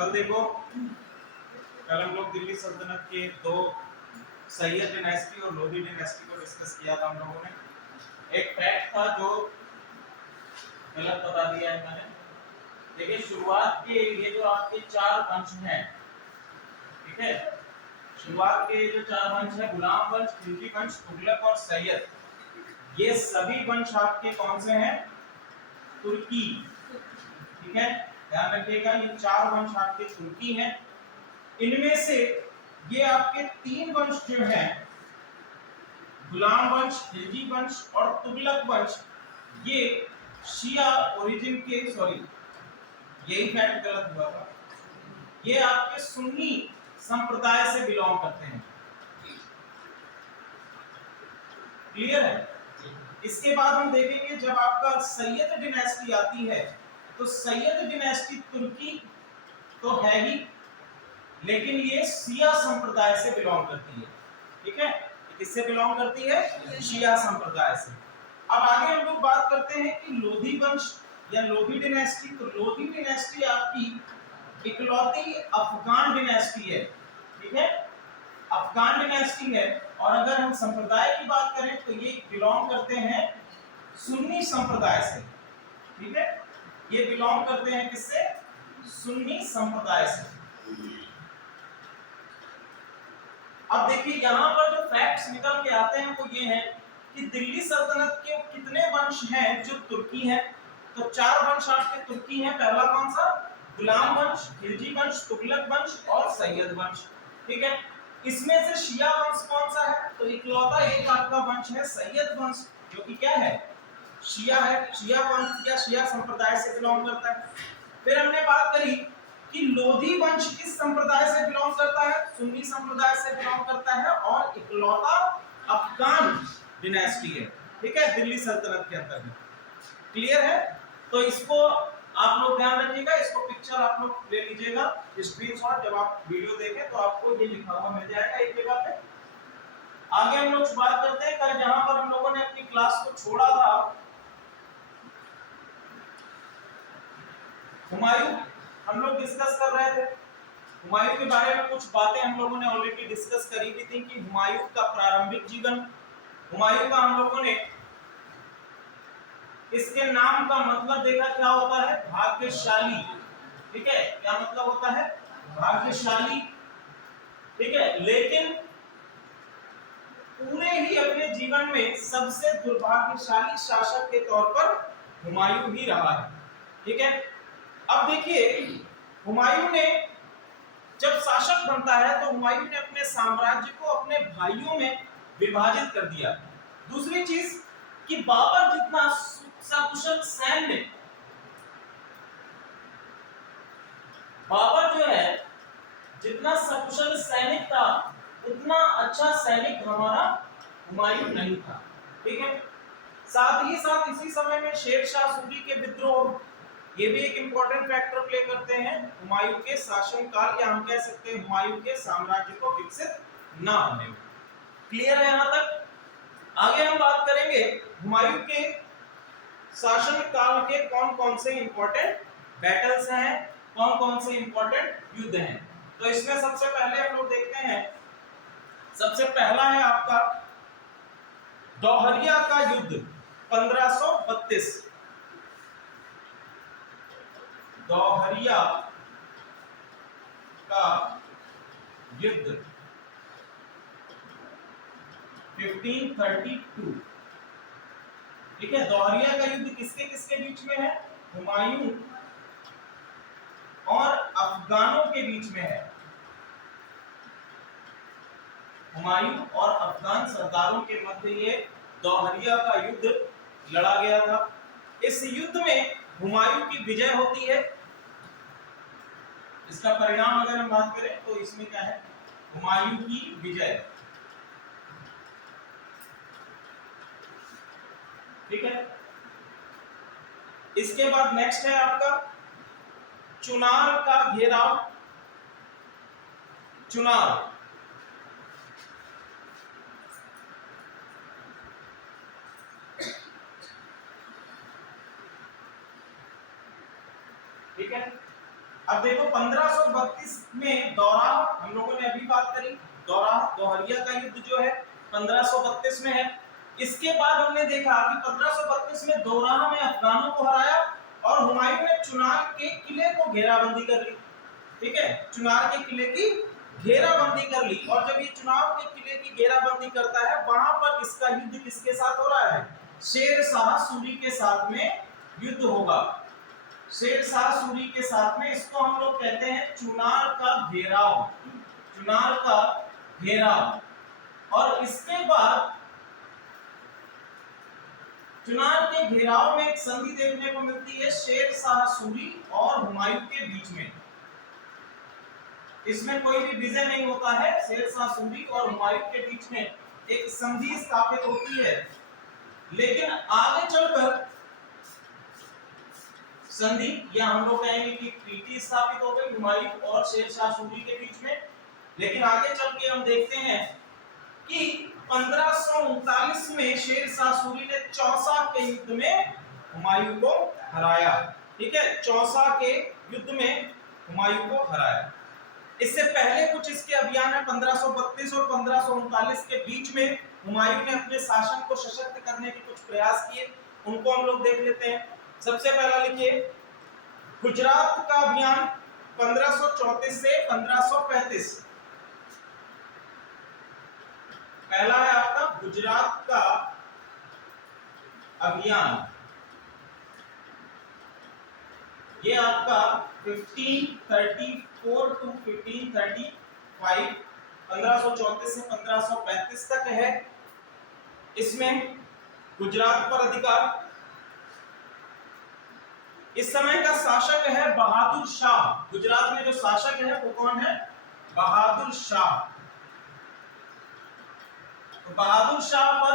कल देखो, कल हम लोग दिल्ली सल्तनत के दो सैयद डिनेस्टी और लोधी डिनेस्टी को डिस्कस किया था हम लोगों ने। एक फैक्ट था जो गलत बता दिया है मैंने। देखिए, शुरुआत के ये जो आपके चार वंश हैं, ठीक है, शुरुआत के जो चार वंश है, गुलाम वंश, खिलजी वंश, तुगलक और सैयद, ये सभी वंश आपके कौन से हैं? तुर्की। ठीक है, ध्यान रखिएगा, ये चार वंश आपके तुर्की हैं। इनमें से ये आपके तीन वंश जो हैं, गुलाम वंश, खिलजी वंश और तुगलक वंश, ये शिया ओरिजिन के, सॉरी यही फैक्ट गलत हुआ था, ये आपके सुन्नी संप्रदाय से बिलोंग करते हैं। क्लियर है? इसके बाद हम देखेंगे जब आपका सैयद डिनेस्टी आती है, तो सैयद डिनेस्टी तुर्की तो है ही, लेकिन ये शिया संप्रदाय से बिलोंग करती है। ठीक है, किससे बिलोंग करती है? शिया संप्रदाय से। अब आगे हम लोग बात करते हैं कि लोधी वंश या लोधी डिनेस्टी। तो लोधी डिनेस्टी आपकी इकलौती अफगान डिनेस्टी है। ठीक है, अफगान डिनेस्टी है। और अगर हम संप्रदाय की बात करें तो ये बिलोंग करते हैं सुन्नी संप्रदाय से। ठीक है, ये बिलोंग करते हैं किससे? सुन्नी संप्रदाय से। अब देखिए, यहां पर जो फैक्ट्स निकल के आते हैं वो ये है कि दिल्ली सल्तनत के कितने वंश हैं जो तुर्की हैं। तो चार वंश आपके तुर्की हैं। पहला कौन सा? गुलाम वंश, खिलजी वंश, तुगलक वंश और सैयद वंश। ठीक है, इसमें से शिया वंश कौन सा है? तो इकलौता एक आपका वंश है सैयद वंश, जो कि क्या है? शिया है। शिया वंश या शिया संप्रदाय से बिलोंग करता है। फिर हमने बात करी कि लोधी वंश किस संप्रदाय से बिलोंग करता है? सुन्नी संप्रदाय से बिलोंग करता है और इकलौता अफगान डिनेस्टी है। ठीक है, दिल्ली सल्तनत के अंतर्गत। क्लियर है? तो इसको आप लोग ध्यान रखिएगा, इसको पिक्चर आप लोग ले लीजिएगा स्क्रीनशॉट। जब आप वीडियो देखें तो आपको ये लिखा हुआ मिल जाएगा एक जगह पे। आगे हम लोग बात करते हैं, कल जहां पर हम लोगों ने अपनी क्लास को छोड़ा था, हुमायूं हम लोग डिस्कस कर रहे थे। हुमायूं के बारे में कुछ बातें हम लोगों ने ऑलरेडी डिस्कस करी भी थी कि हुमायूं का प्रारंभिक जीवन, हुमायूं का हम लोगों ने इसके नाम का मतलब देखा क्या होता है? भाग्यशाली। ठीक है, क्या मतलब होता है? भाग्यशाली। ठीक है, लेकिन पूरे ही अपने जीवन में सबसे दुर्भाग्यशाली शासक के तौर पर हुमायूं ही रहा है। ठीक है, अब देखिए, हुमायूं ने जब शासक बनता है तो हुमायूं ने अपने साम्राज्य को अपने भाइयों में विभाजित कर दिया। दूसरी चीज कि बाबर जितना सकुशल सैन्य, बाबर जो है जितना सकुशल सैनिक था, उतना अच्छा सैनिक हमारा हुमायूं नहीं था। ठीक है, साथ ही साथ इसी समय में शेर शाह सूरी के विद्रोह, ये भी एक इंपॉर्टेंट फैक्टर प्ले करते हैं हुमायूं के शासनकाल, या हम कह सकते हैं हुमायूं के साम्राज्य को विकसित ना होने में। क्लियर है यहां तक? आगे हम बात करेंगे हुमायूं के शासनकाल के कौन कौन से इंपॉर्टेंट बैटल्स हैं, कौन कौन से इंपॉर्टेंट युद्ध हैं। तो इसमें सबसे पहले हम लोग देखते हैं, सबसे पहला है आपका दोहरिया का युद्ध 1532। दोहरिया का युद्ध 1532। ठीक है, दोहरिया का युद्ध किसके किसके बीच में है? हुमायूं और अफगानों के बीच में है। हुमायूं और अफगान सरदारों के मध्य ये दोहरिया का युद्ध लड़ा गया था। इस युद्ध में हुमायूं की विजय होती है। इसका परिणाम अगर हम बात करें तो इसमें क्या है? हुमायूं की विजय। ठीक है, इसके बाद नेक्स्ट है आपका चुनार का घेराव। चुनार, ठीक है, अब देखो 1532 में दौराह, हम लोगों ने अभी बात करी, दौराह दोहरिया का युद्ध जो है 1532 में है। इसके बाद हमने देखा कि 1532 में दौराह में अफगानों को हराया और हुमायूं ने चुनार के किले को घेराबंदी कर ली। ठीक है, चुनार के किले की घेराबंदी कर ली, और जब ये चुनार के किले की घेराबंदी करता है वहां पर इसका युद्ध किसके साथ हो रहा है? शेर शाह सूरी के साथ में युद्ध होगा। शेर शाह सूरी के साथ में, इसको हम लोग कहते हैं चुनार का घेराव, चुनार का घेराव। और इसके बाद चुनार के घेराव में एक संधि देखने को मिलती है शेर शाह सूरी और हुमायूं के बीच में। इसमें कोई भी विजय नहीं होता है, शेर शाह सूरी और हुमायूं के बीच में एक संधि स्थापित होती है। लेकिन आगे चलकर संधि, या हम लोग कहेंगे कि ट्रीटी स्थापित हो गई हुमायूं और शेर शाह सूरी के बीच में। लेकिन आगे चल के हम देखते हैं कि 1539 में शेर शाह सूरी ने चौसा के युद्ध में हुमायूं को हराया। ठीक है, चौसा के युद्ध में हुमायूं को हराया। इससे पहले कुछ इसके अभियान है 1532 और 1539 के बीच में हुमायूं ने अपने शासन को सशक्त करने के कुछ प्रयास किए, उनको हम लोग देख लेते हैं। सबसे पहला लिखिए गुजरात का अभियान 1534 से 1535। पहला है आपका गुजरात का अभियान, ये आपका 1534 टू 1535, 1534 से 1535 तक है। इसमें गुजरात पर अधिकार, इस समय का शासक है बहादुर शाह। गुजरात में जो शासक है वो कौन है? बहादुर शाह। तो बहादुर शाह पर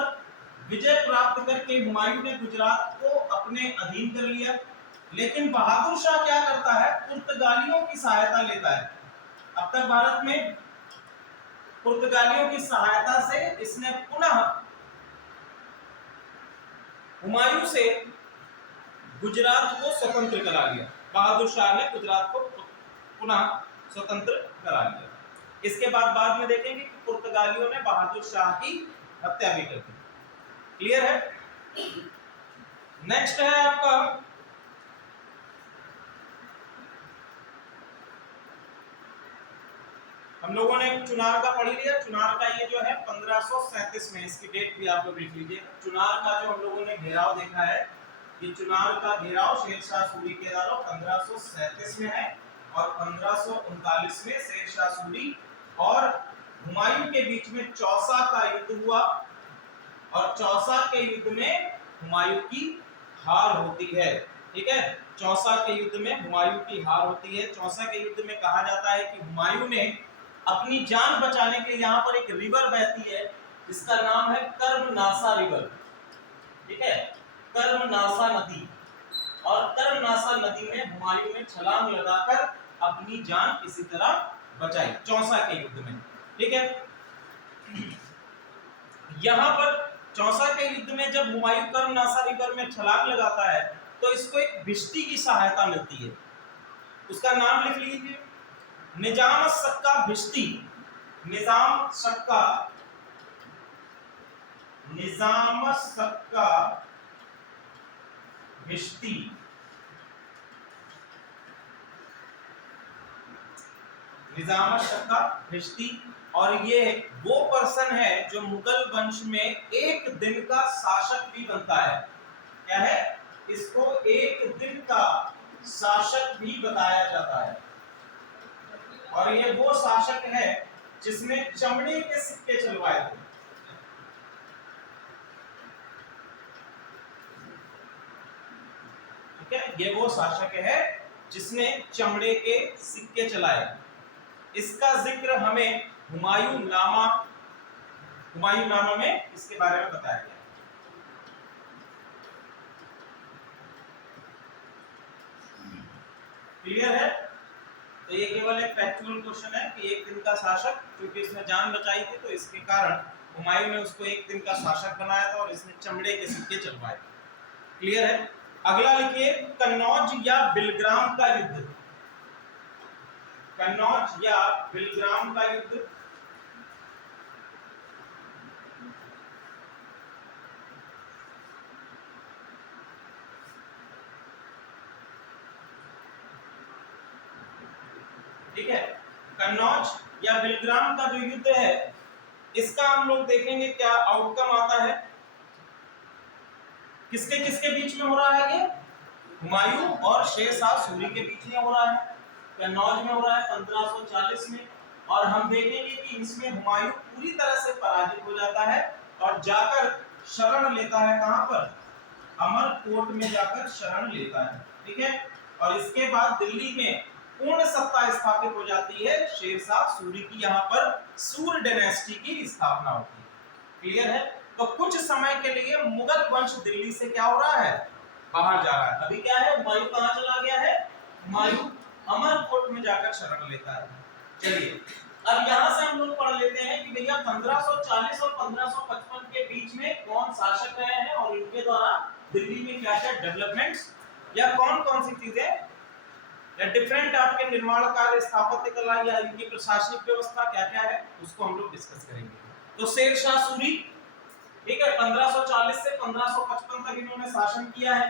विजय प्राप्त करके हुमायूं ने गुजरात को अपने अधीन कर लिया। लेकिन बहादुर शाह क्या करता है? पुर्तगालियों की सहायता लेता है। अब तक भारत में पुर्तगालियों की सहायता से इसने पुनः हुमायूं से गुजरात को स्वतंत्र करा लिया। बहादुर शाह ने गुजरात को पुनः स्वतंत्र करा लिया। इसके बाद में देखेंगे कि पुर्तगालियों ने बहादुर शाह की हत्या भी कर दी। क्लियर है? नेक्स्ट है आपका हम लोगों ने चुनार का पढ़ लिया। चुनार का ये जो है 1537 में, इसकी डेट भी आप लोग लिख लीजिए। चुनार का जो हम लोगों ने घेराव देखा है, ये चुनार का घेराव शेर शाह सूरी के द्वारा 1537 में है और 1539 में शेर शाह सूरी और हुमायूं के बीच में चौसा का युद्ध हुआ और चौसा के युद्ध में हुमायूं की हार होती है। ठीक है, चौसा के युद्ध में हुमायूं की हार होती है। चौसा के युद्ध में कहा जाता है कि हुमायूं ने अपनी जान बचाने के लिए, यहाँ पर एक रिवर बहती है जिसका नाम है कर्मनासा रिवर। ठीक है, कर्मनासा नदी, और कर्मनासा नदी में हुमायूं ने छलांग लगाकर अपनी जान किसी तरह बचाई चौसा के युद्ध में। ठीक है, यहां पर चौसा के युद्ध में जब हुमायूं कर्मनासा रिवर में छलांग लगाता है तो इसको एक भिष्टी की सहायता मिलती है। उसका नाम लिख लीजिए, निजाम सक्का भिष्टी। निजाम सक्का भिष्टी। निजाम सक्का भिष्टी, और ये वो पर्सन है जो मुगल वंश में एक दिन का शासक भी बनता है। क्या है? इसको एक दिन का शासक भी बताया जाता है। और ये वो शासक है जिसने चमड़े के सिक्के चलवाए थे। ठीक है, ये वो शासक है जिसने चमड़े के सिक्के चलाए। इसका जिक्र हमें हुमायूं नामा में इसके बारे में बताया गया। क्लियर है? तो ये केवल एक फैक्चुअल क्वेश्चन है कि एक दिन का शासक, क्योंकि इसने जान बचाई थी तो इसके कारण हुमायूं ने उसको एक दिन का शासक बनाया था और इसने चमड़े के सिक्के चलवाए। क्लियर है? अगला लिखिए कन्नौज या बिलग्राम का युद्ध। कन्नौज या बिलग्राम का युद्ध, ठीक है। कन्नौज या बिलग्राम का जो युद्ध है इसका हम लोग देखेंगे क्या आउटकम आता है, किसके किसके बीच में हो रहा है ये, हुमायूं और शेरशाह सूरी के बीच में हो रहा है, कन्नौज में हो रहा है 1540 में। और हम देखेंगे कि इसमें हुमायूं पूरी तरह से पराजित हो जाता है और जाकर शरण लेता है कहां पर, अमरकोट में जाकर शरण लेता है, ठीक है। और इसके बाद दिल्ली में पूर्ण सत्ता स्थापित हो जाती है शेरशाह सूरी की, यहाँ पर सूर डायनेस्टी की स्थापना होती है, क्लियर है। तो कुछ समय के लिए मुगल वंश दिल्ली से क्या हो रहा है, बाहर जा रहा है। अभी क्या है, हुमायूं कहां चला गया है, हुमायूं अमरकोट में जाकर शरण लेता है। चलिए अब यहां से हम लोग पढ़ लेते हैं कि भैया 1540 और 1555 के बीच में कौन शासक रहे हैं और इनके द्वारा दिल्ली में क्या क्या डेवलपमेंट्स या कौन कौन सी चीजें या डिफरेंट आपके निर्माण कार्य, स्थापत्य कला या इनकी प्रशासनिक व्यवस्था क्या क्या है उसको हम लोग डिस्कस करेंगे। तो शेरशाह सूरी, ठीक है, 1540 से 1555 तक इन्होंने शासन किया है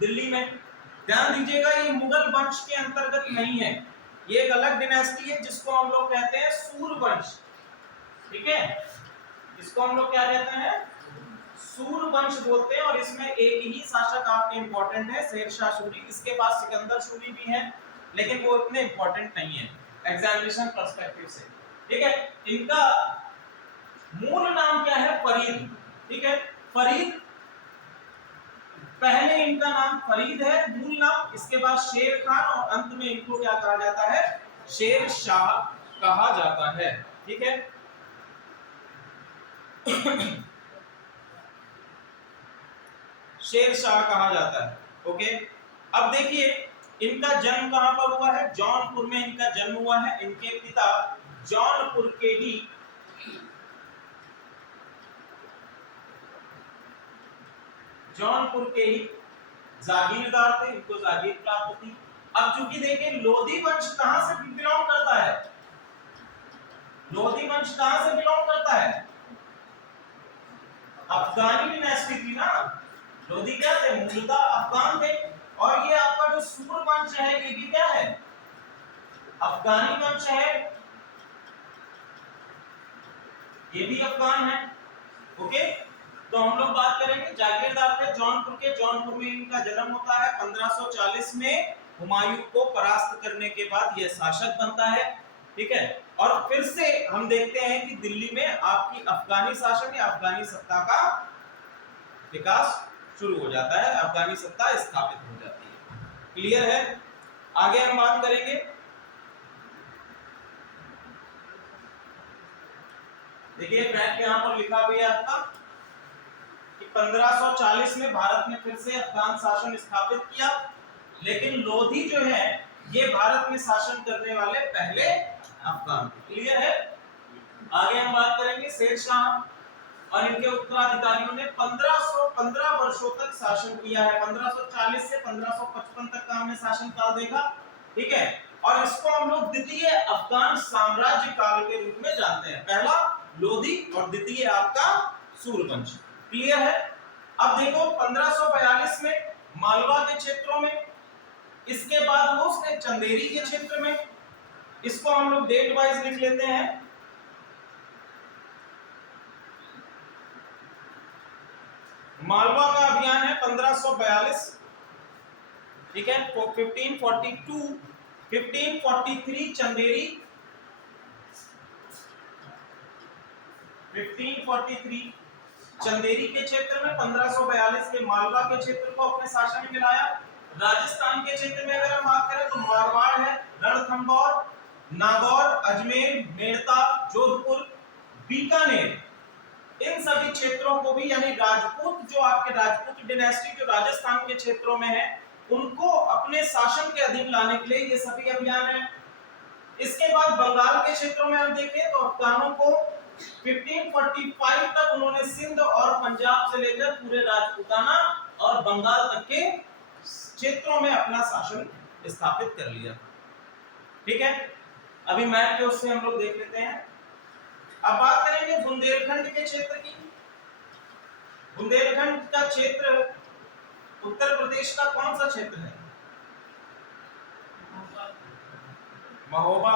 दिल्ली में। ध्यान दीजिएगा ये मुगल वंश के अंतर्गत नहीं है, ये एक अलग डिनेस्टी है जिसको हम लोग कहते हैं सूर वंश, ठीक है, इसको हम लोग क्या कहते हैं, सूर वंश बोलते हैं। और इसमें एक ही शासक आपके इंपॉर्टेंट है, शेरशाह सूरी। इसके बाद सिकंदर सूरी भी है लेकिन वो इतने इंपॉर्टेंट नहीं है एग्जामिनेशन पर्सपेक्टिव से, ठीक है। इनका मूल नाम क्या है, फरीद, ठीक है, फरीद, पहले इनका नाम फरीद है मूल नाम, इसके बाद शेर खान और अंत में इनको क्या कहा जाता है, शेर शाह कहा जाता है, ठीक है। शेर शाह कहा जाता है, ओके। अब देखिए इनका जन्म कहां पर हुआ है, जौनपुर में इनका जन्म हुआ है। इनके पिता जौनपुर के ही जागीरदार थे, इनको जागीर प्राप्त थी। अब चूंकि देखिए लोधी वंश कहां से बिलोंग करता है, लोधी वंश कहां से बिलोंग करता है, अफगानी डिनेस्टी थी ना, लोधी क्या थे, मूलतः अफगान थे। और ये आपका जो सूर वंश है ये भी क्या है, अफगानी वंश है, ये भी अफगान है, ओके। तो हम लोग बात करेंगे जागीरदार थे जौनपुर के, जौनपुर में इनका जन्म होता है। 1540 में हुमायूं को परास्त करने के बाद यह शासक बनता है, ठीक है। और फिर से हम देखते हैं कि दिल्ली में आपकी अफगानी शासन या अफगानी सत्ता का विकास शुरू हो जाता है, अफगानी सत्ता स्थापित हो जाती है, क्लियर है। आगे हम बात करेंगे, देखिए फैक्ट यहां पर लिखा भी है आपका कि 1540 में भारत ने फिर से अफगान शासन स्थापित किया, लेकिन लोधी जो है ये भारत में शासन करने वाले पहले अफगान, क्लियर है। आगे हम बात करेंगे शेरशाह और इनके उत्तराधिकारियों ने 1515 वर्षों तक शासन किया है, 1540 से 1555 तक का हमने शासन काल देखा, ठीक है। और इसको हम लोग द्वितीय अफगान साम्राज्य काल के रूप में जानते हैं, पहला लोधी और द्वितीय आपका सूरवंश, क्लियर है। अब देखो 1542 में मालवा के क्षेत्रों में, इसके बाद वो उसने चंदेरी के क्षेत्र में, इसको हम लोग डेट वाइज लिख लेते हैं। मालवा का अभियान है 1542, ठीक है। 1542, 1543 चंदेरी, 1543 चंदेरी के क्षेत्र में, 1542 के मालवा के क्षेत्र को अपने शासन में मिलाया। राजस्थान के क्षेत्र में अगर हम बात करें तो मारवाड़ है, रणथंभौर, नागौर, अजमेर, मेड़ता, जोधपुर, बीकानेर, इन सभी क्षेत्रों को भी, यानी राजपूत जो आपके राजपूत डिनेस्टी जो राजस्थान के क्षेत्रों में है उनको अपने शासन के अधीन लाने के लिए ये सभी अभियान है। इसके बाद बंगाल के क्षेत्रों में हम देखें तो अफगानों को 1545 तक उन्होंने सिंध और पंजाब से लेकर पूरे राजपूताना और बंगाल तक के क्षेत्रों में अपना शासन स्थापित कर लिया, ठीक है। अभी मैप के उससे हम लोग देख लेते हैं। अब बात करेंगे बुंदेलखंड के क्षेत्र की। बुंदेलखंड का क्षेत्र उत्तर प्रदेश का कौन सा क्षेत्र है? महोबा,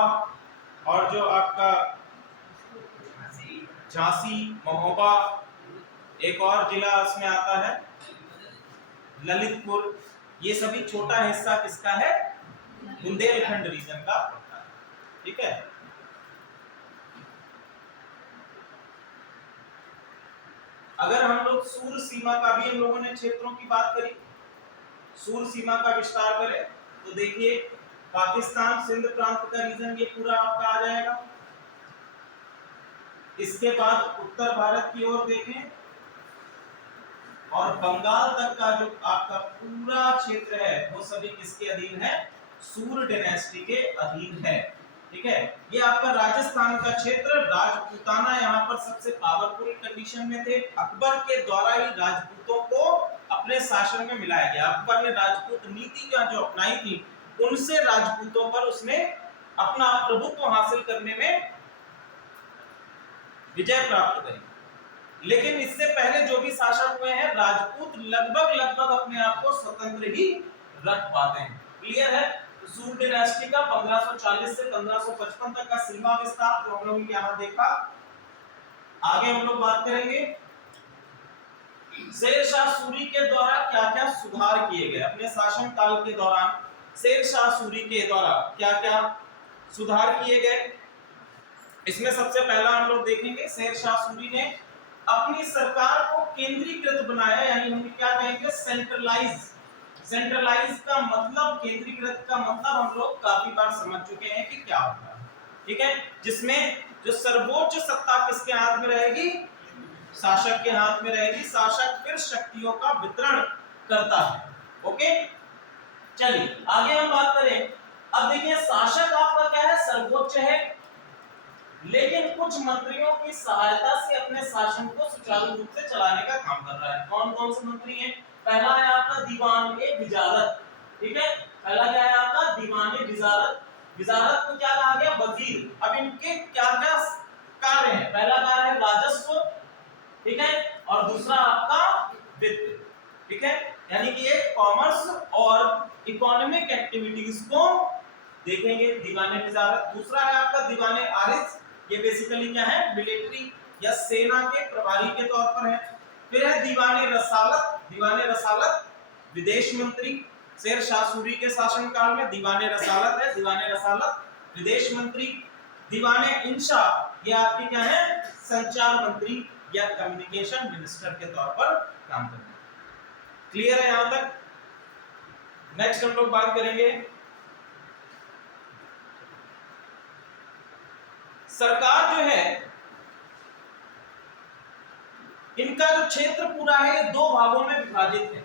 और जो आपका झांसी, महोबा, एक और जिला उसमें आता है ललितपुर, ये सभी छोटा हिस्सा किसका है? बुंदेलखंड रीजन का। ठीक है, अगर हम लोग सूर्य सीमा का भी हम लोगों ने क्षेत्रों की बात करी, सूर्य सीमा का विस्तार करें तो देखिए पाकिस्तान सिंध प्रांत का रीजन ये पूरा आपका आ जाएगा। इसके बाद उत्तर भारत की ओर देखें और बंगाल तक का जो आपका पूरा क्षेत्र है वो सभी किसके अधीन है? सूर्य डायनेस्टी के अधीन है। ठीक है, ये आपका राजस्थान का क्षेत्र, राजपूताना यहाँ पर सबसे पावरफुल कंडीशन में थे। अकबर के द्वारा ही राजपूतों को अपने शासन में मिलाया गया। अकबर ने राजपूत नीति का जो अपनाई थी, उनसे राजपूतों पर उसने अपना प्रभुत्व हासिल करने में विजय प्राप्त करी। लेकिन इससे पहले जो भी शासक हुए हैं, राजपूत लगभग अपने आप को स्वतंत्र ही रख पाते हैं। क्लियर है? सूर्य डायनेस्टी का 1540 से 1555 तक का सीमा विस्तार जो हम लोग यहाँ देखा। आगे हम लोग बात करेंगे शेरशाह सूरी के द्वारा क्या-क्या सुधार किए गए अपने शासन काल के दौरान। शेरशाह सूरी के द्वारा क्या-क्या सुधार किए गए, इसमें सबसे पहला हम लोग देखेंगे शेरशाह सूरी ने अपनी सरकार को केंद्रीकृत बनाया, यानी हम क्या कहेंगे सेंट्रलाइज। सेंट्रलाइज का मतलब, केंद्रीकृत का मतलब हम लोग काफी बार समझ चुके हैं कि क्या होता है। ठीक है, जिसमें जो सर्वोच्च सत्ता किसके हाथ में रहेगी? शासक के हाथ में रहेगी। शासक फिर शक्तियों का वितरण करता है। ओके, चलिए आगे हम बात करें। अब देखिए शासक आपका क्या है? सर्वोच्च है, लेकिन कुछ मंत्रियों की सहायता से अपने शासन को सुचारू रूप से चलाने का काम कर रहा है। कौन कौन से मंत्री हैं? पहला है आपका दीवान-ए-विजारत। ठीक है, पहला क्या है आपका? दीवान-ए-विजारत। विजारत को क्या कहा गया? वजीर। अब इनके क्या क्या कार्य हैं? पहला कार्य है राजस्व, ठीक है, और दूसरा आपका वित्त। ठीक है, यानी कि एक कॉमर्स और इकोनॉमिक एक्टिविटीज को देखेंगे दीवान-ए-विजारत। दूसरा है आपका दीवान-ए-आरिज, ये बेसिकली क्या है? मिलिट्री या सेना के प्रभारी के तौर पर है। फिर है दीवान-ए-रसालत। दीवान-ए-रसालत विदेश मंत्री, शेरशाह सूरी के शासनकाल में दीवान-ए-रसालत है। दीवान-ए-रसालत विदेश मंत्री। दीवान-ए-इंशा ये आपके क्या है? संचार मंत्री या कम्युनिकेशन मिनिस्टर के तौर पर काम करते हैं। क्लियर है यहां तक? नेक्स्ट हम लोग बात करेंगे सरकार जो है, इनका जो क्षेत्र पूरा है दो भागों में विभाजित है।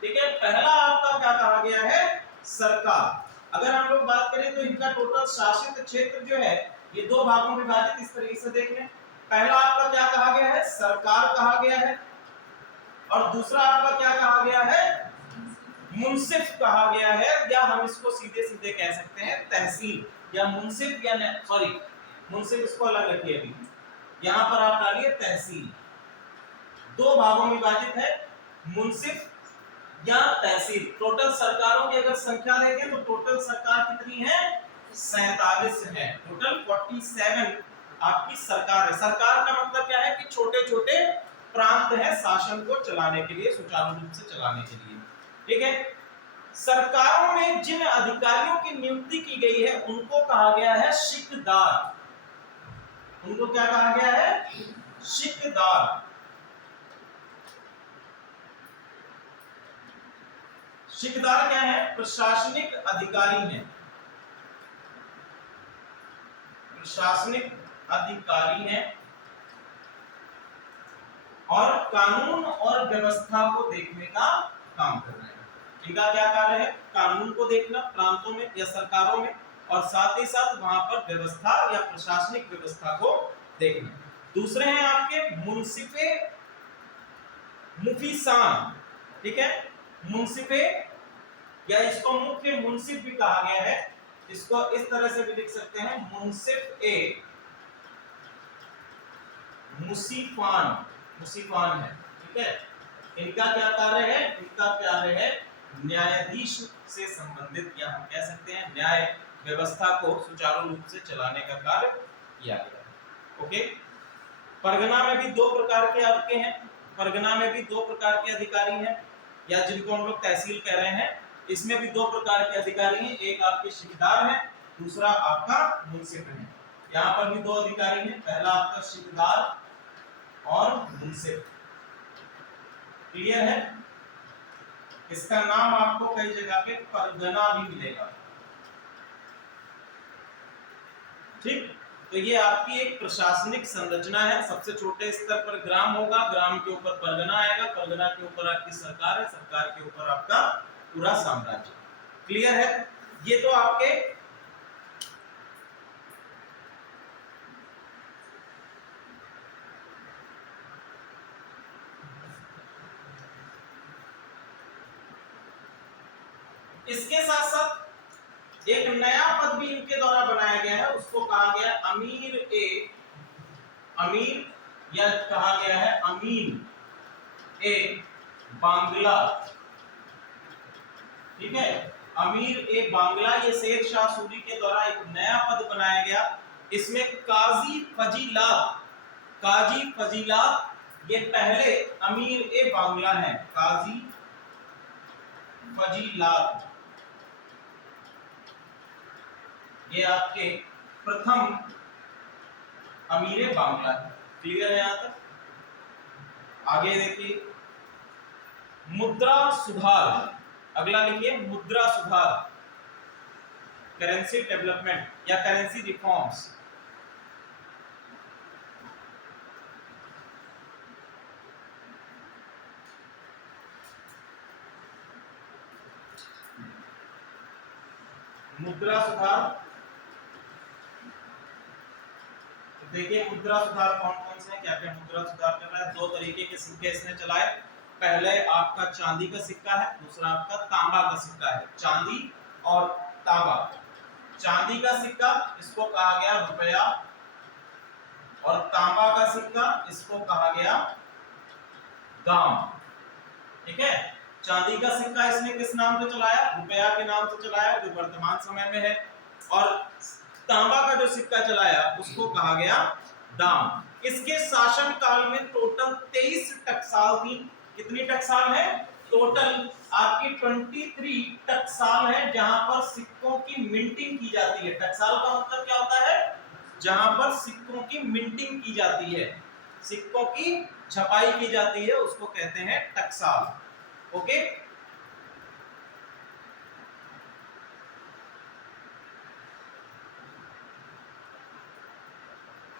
ठीक है, पहला आपका क्या कहा गया है? सरकार। अगर हम लोग बात करें तो इनका टोटल शासित क्षेत्र जो है ये दो भागों में विभाजित, इस तरीके से देख लें। पहला आपका क्या कहा गया है? सरकार कहा गया है, और दूसरा आपका क्या कहा गया है? मुंसिफ कहा गया है, या हम इसको सीधे सीधे कह सकते हैं तहसील या मुंसिफ, या सॉरी मुंसिफ इसको अलग रखिए, अभी यहां पर आप डालिए तहसील। दो भागों में विभाजित है, मुंसिफ या तहसील। टोटल सरकारों की अगर संख्या देखें तो टोटल सरकार कितनी है? 47 है। टोटल 47 आपकी सरकार है। सरकार का मतलब क्या है? कि छोटे छोटे प्रांत है शासन को चलाने के लिए, सुचारू रूप से चलाने के लिए। ठीक है, सरकारों में जिन अधिकारियों की नियुक्ति की गई है उनको कहा गया है शिकदार। उनको क्या कहा गया है? शिकदार। शिकदार क्या है? प्रशासनिक अधिकारी हैं। प्रशासनिक अधिकारी हैं और कानून और व्यवस्था को देखने का काम कर रहे हैं। इनका क्या कार्य है? कानून को देखना प्रांतों में या सरकारों में, और साथ ही साथ वहां पर व्यवस्था या प्रशासनिक व्यवस्था को देखना। दूसरे हैं आपके मुंसिफे मुफिसान। ठीक है, मुंसिफे या इसको मुख्य मुंसिफ भी कहा गया है। इसको इस तरह से भी लिख सकते हैं, मुंसिफ ए मुसीफान, मुसीफान है, ठीक है। इनका क्या कार्य है? इनका कार्य है न्यायाधीश से संबंधित, या हम कह सकते हैं न्याय व्यवस्था को सुचारू रूप से चलाने का कार्य किया गया। ओके। परगना में भी दो प्रकार के आपके हैं, परगना में भी दो प्रकार के अधिकारी हैं, या जिनको हम लोग तहसील कह रहे हैं, इसमें भी दो प्रकार के अधिकारी हैं, एक आपके शिकदार हैं, दूसरा आपका मुंसिफ है। यहाँ पर भी दो अधिकारी हैं, पहला आपका शिकदार और मुंसिफ। क्लियर है? इसका नाम आपको कई जगह पे परगना भी मिलेगा, ठीक। तो ये आपकी एक प्रशासनिक संरचना है। सबसे छोटे स्तर पर ग्राम होगा, ग्राम के ऊपर परगना आएगा, परगना के ऊपर आपकी सरकार है, सरकार के ऊपर आपका पूरा साम्राज्य। क्लियर है? ये तो आपके इसके साथ साथ एक नया पद भी इनके द्वारा बनाया गया है, उसको कहा गया अमीर ए, अमीर, या कहा गया है अमीन ए बांग्ला, ठीक है। अमीर ए बांग्ला, ये शेर शाह सूरी के द्वारा एक नया पद बनाया गया। इसमें काजी फजीलात, काजी फजीलात ये पहले अमीर ए बांग्ला है, काजी फजीलात ये आपके प्रथम अमीर बांग्ला है। क्लियर है यहां तक? आगे देखिए, मुद्रा सुधार, अगला लिखिए मुद्रा सुधार, करेंसी डेवलपमेंट या करेंसी रिफॉर्म्स। मुद्रा सुधार, देखिए मुद्रा सुधार कौन कौन से हैं, क्या क्या मुद्रा सुधार कर रहा है। दो तरीके के सिक्के इसने चलाए, पहले आपका चांदी का सिक्का है, दूसरा आपका तांबा का सिक्का है। चांदी और तांबा। चांदी का सिक्का इसको कहा गया रुपया, और तांबा का सिक्का इसको कहा गया दाम, ठीक है। चांदी का सिक्का इसने किस नाम से चलाया? रुपया के नाम से चलाया, जो वर्तमान समय में है, और तांबा का जो सिक्का चलाया उसको कहा गया दाम। इसके शासन काल में टोटल 23 टकसाल थी। कितनी टकसाल है? टोटल आपकी 23 टकसाल है, जहां पर सिक्कों की मिंटिंग की जाती है। टकसाल का मतलब क्या होता है? जहां पर सिक्कों की मिंटिंग की जाती है, सिक्कों की छपाई की जाती है, उसको कहते हैं टकसाल। ओके।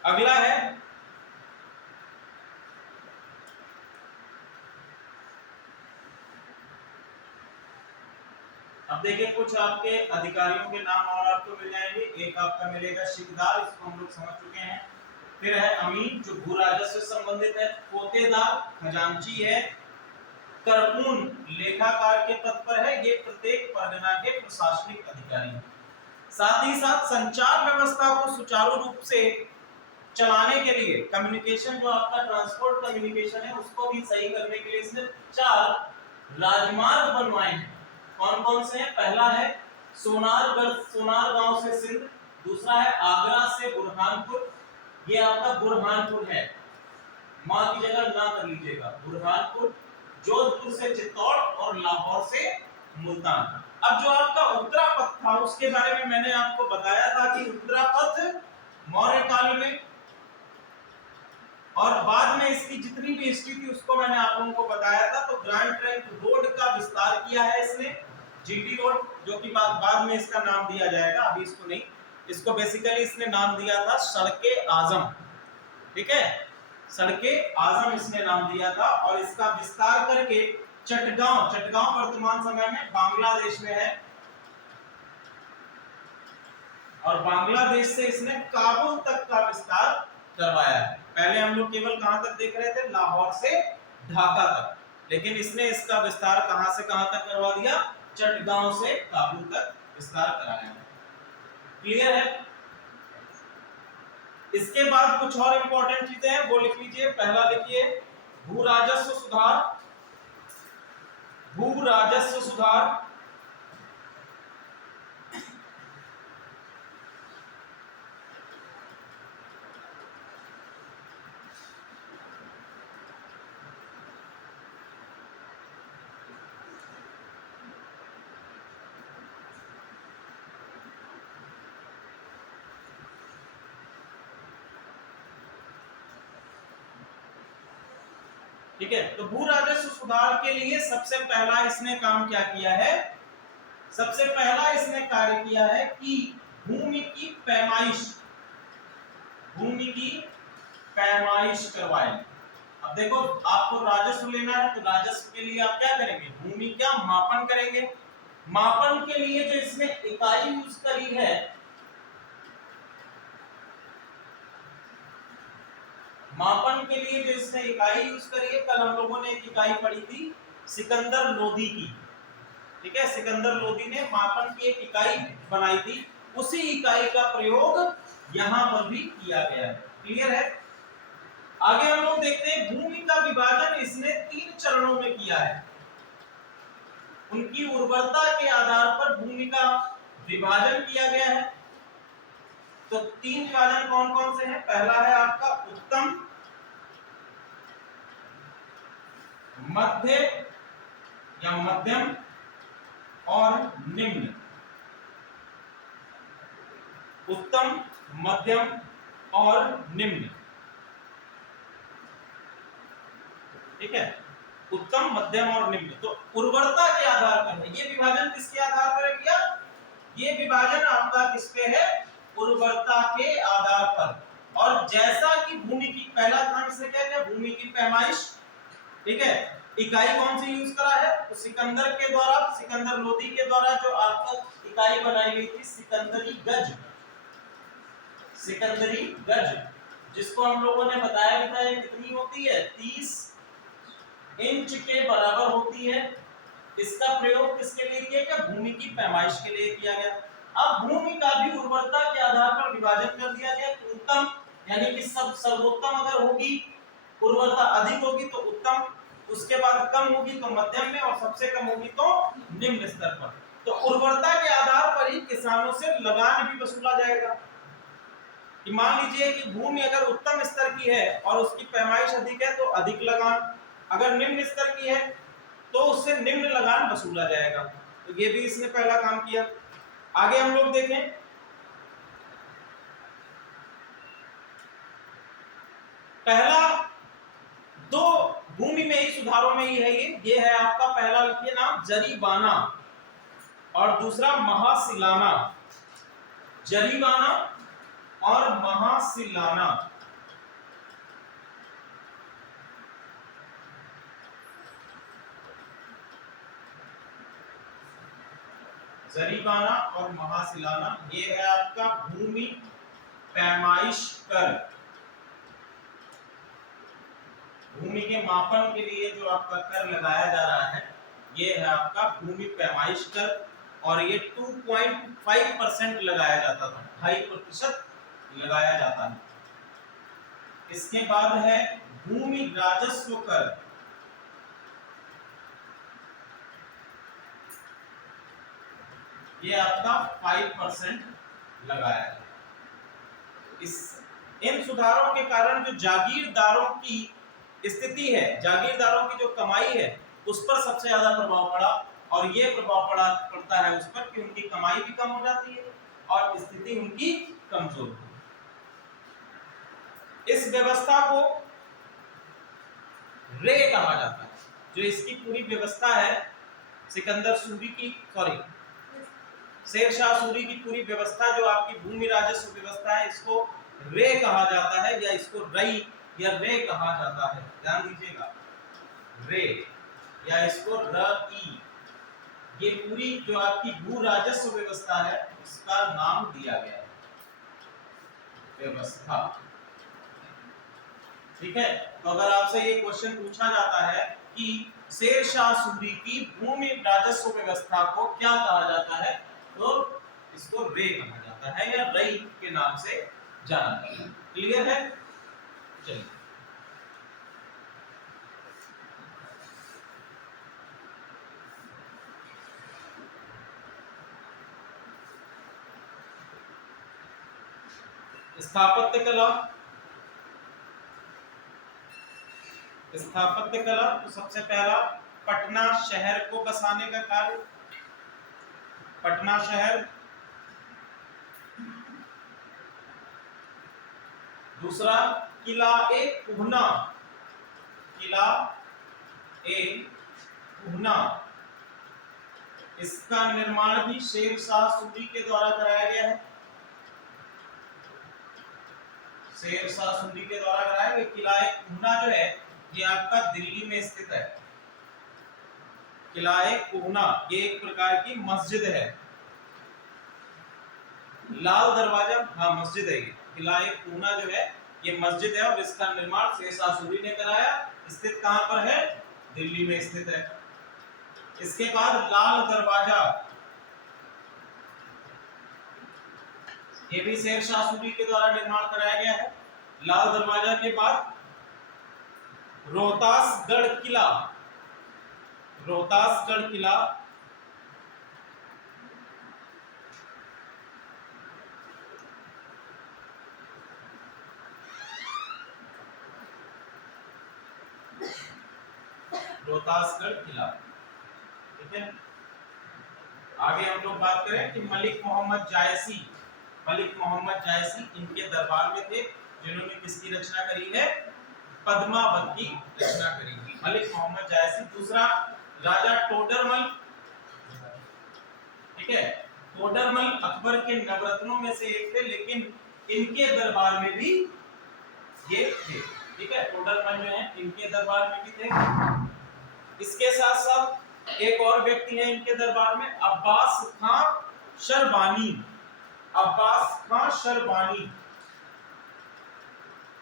अगला है अब देखिए कुछ आपके अधिकारियों के नाम और आपको मिल जाएंगे। एक आपका मिलेगा शिकदार, इसको हम लोग समझ चुके हैं। फिर है अमीन, जो भू राजस्व से संबंधित है। पोतेदार खजांची है। करपून लेखाकार के पद पर है, ये प्रत्येक परगना के प्रशासनिक अधिकारी हैं। साथ ही साथ संचार व्यवस्था को सुचारू रूप से चलाने के लिए, कम्युनिकेशन जो आपका ट्रांसपोर्ट कम्युनिकेशन है उसको भी सही करने के लिए इसने 4 राजमार्ग बनवाए हैं। कौन कौन से हैं? पहला है सोनार गांव से सिंध, दूसरा है आगरा से बुरहानपुर, ये आपका बुरहानपुर है, मां की जगह ना कर लीजिएगा, बुरहानपुर। जोधपुर से चित्तौड़ और लाहौर से मुल्तान। अब जो आपका उत्तरापथ था उसके बारे में मैंने आपको बताया था कि उत्तरापथ मौर्य काल में, और बाद में इसकी जितनी भी हिस्ट्री थी उसको मैंने आप लोगों को बताया था। तो ग्रैंड ट्रंक रोड का विस्तार किया है इसने, जीटी रोड, जो कि बाद में इसका नाम दिया जाएगा, अभी इसको नहीं। इसको बेसिकली इसने नाम दिया था सड़के आजम, ठीक है, सड़के आजम इसने नाम दिया था। और इसका विस्तार करके चटगांव वर्तमान समय में बांग्लादेश में है, और बांग्लादेश से इसने काबुल तक का विस्तार करवाया है। पहले हम लोग केवल कहां तक देख रहे थे? लाहौर से ढाका तक, लेकिन इसने इसका विस्तार कहां से कहां तक करवा दिया? चटगांव से काबुल तक विस्तार कराया है। क्लियर है? इसके बाद कुछ और इंपॉर्टेंट चीजें हैं, वो लिख लीजिए। पहला लिखिए भू राजस्व सुधार। भू राजस्व सुधार ठीक है। तो भू राजस्व सुधार के लिए सबसे पहला इसने काम क्या किया है? सबसे पहला इसने कार्य किया है कि भूमि की पैमाइश, भूमि की पैमाइश करवाई। अब देखो आपको राजस्व लेना है, तो राजस्व के लिए आप क्या करेंगे? भूमि का मापन करेंगे। मापन के लिए जो इसने इकाई यूज करी है, मापन के लिए जो इसने इकाई यूज करी है, कल हम लोगों ने एक इकाई पढ़ी थी सिकंदर लोदी की। ठीक है, सिकंदर लोदी ने मापन की एक इकाई बनाई थी, उसी इकाई का प्रयोग यहां पर भी किया गया है। क्लियर है? आगे हम लोग देखते हैं भूमि का विभाजन इसने 3 चरणों में किया है। उनकी उर्वरता के आधार पर भूमि का विभाजन किया गया है। तो 3 विभाजन कौन कौन से हैं? पहला है आपका उत्तम, मध्य या मध्यम और निम्न। उत्तम, मध्यम और निम्न। ठीक है, उत्तम, मध्यम और निम्न। तो उर्वरता के आधार पर है ये विभाजन। किसके आधार पर किया? ये विभाजन आपका किस पे है? उर्वरता के आधार पर। और जैसा कि भूमि की, पहला काम इसने क्या किया? भूमि की पैमाइश। ठीक है, इकाई कौन सी यूज करा है? तो सिकंदर के द्वारा, सिकंदर लोदी के द्वारा जो आपका इकाई बनाई गई थी सिकंदरी गज। सिकंदरी गज, जिसको हम लोगों ने बताया भी था ये कितनी होती है? 30 इंच के बराबर होती है। इसका प्रयोग किसके लिए किया गया? भूमि की पैमाइश के लिए किया गया। अब भूमि का भी उर्वरता के आधार पर विभाजन कर दिया गया। उत्तम यानी कि सब सर्वोत्तम अगर होगी, उर्वरता अधिक होगी तो उत्तम, उसके बाद कम होगी तो मध्यम में, और सबसे कम होगी तो निम्न स्तर पर। तो उर्वरता के आधार पर ही किसानों से लगान भी वसूला जाएगा। कि मान लीजिए कि भूमि अगर उत्तम स्तर की है और उसकी पैमाइश अधिक है तो अधिक लगान, अगर निम्न स्तर की है तो उससे निम्न लगान वसूला जाएगा। तो ये भी इसने पहला काम किया। आगे हम लोग देखें, पहला 2 भूमि में ही सुधारों में ही है ये है आपका पहला, लिखिए नाम, जरीबाना, और दूसरा महासिलाना। जरीबाना और महासिलाना। जरीबाना और महासिलाना ये है आपका भूमि पैमाइश कर। भूमि के मापन के लिए जो आपका कर लगाया जा रहा है ये है आपका भूमि पैमाइश कर, और ये 2.5% लगाया जाता था, 2.5% लगाया जाता है। इसके बाद है भूमि राजस्व कर। ये आपका 5% लगाया है। इन सुधारों के कारण जो जागीरदारों की स्थिति है, जागीरदारों की जो कमाई है उस पर सबसे ज्यादा प्रभाव पड़ा, और ये प्रभाव पड़ता है उस पर कि उनकी कमाई भी कम हो जाती है और स्थिति उनकी कमजोर होती है। इस व्यवस्था को रे कहा जाता है। जो इसकी पूरी व्यवस्था है सिकंदर सूरी की, सॉरी शेरशाह सूरी की पूरी व्यवस्था, जो आपकी भूमि राजस्व व्यवस्था है, इसको रे कहा जाता है, या इसको रई या रे कहा जाता है। ध्यान दीजिएगा, रे या इसको रई, ये पूरी जो आपकी भू राजस्व व्यवस्था है इसका नाम दिया गया है, व्यवस्था। ठीक है, तो अगर आपसे ये क्वेश्चन पूछा जाता है कि शेरशाह सूरी की भूमि राजस्व व्यवस्था को क्या कहा जाता है, तो इसको रे कहा जाता है। जाता है या रई के नाम से जाना जाता है। क्लियर है? चलिए स्थापत्य कला। स्थापत्य कला तो सबसे पहला पटना शहर को बसाने का कार्य, पटना शहर। दूसरा किला ए कुहना, किला ए कुहना, इसका निर्माण भी शेर शाह सूरी के द्वारा कराया गया है। शेर शाह सूरी के द्वारा कराया गया। किला ए कुहना जो है ये आपका दिल्ली में स्थित है। किला ए कुहना ये एक प्रकार की मस्जिद है। लाल दरवाजा, हाँ मस्जिद है ये। किला ए कुहना जो है ये मस्जिद है और इसका निर्माण शेर शाह सूरी ने कराया। स्थित कहां पर है? दिल्ली में स्थित है। इसके बाद लाल दरवाजा, ये भी शेर शाह सूरी के द्वारा निर्माण कराया गया है। लाल दरवाजा के बाद रोहतासगढ़ किला, रोहतासगढ़ किला, रोहतासगढ़ किला। ठीक है, आगे हम लोग बात करें कि मलिक मोहम्मद जायसी, मलिक मोहम्मद जायसी इनके दरबार में थे जिन्होंने किसकी रचना करी है? पद्मावत की रचना करी है, मलिक मोहम्मद जायसी। दूसरा राजा टोडरमल, ठीक है, टोडरमल अकबर के नवरत्नों में से एक थे, लेकिन इनके दरबार में भी ये थे। ठीक है, टोडरमल जो है इनके दरबार में भी थे। इसके साथ साथ एक और व्यक्ति है इनके दरबार में, अब्बास खां शरबानी, अब्बास खां शरबानी,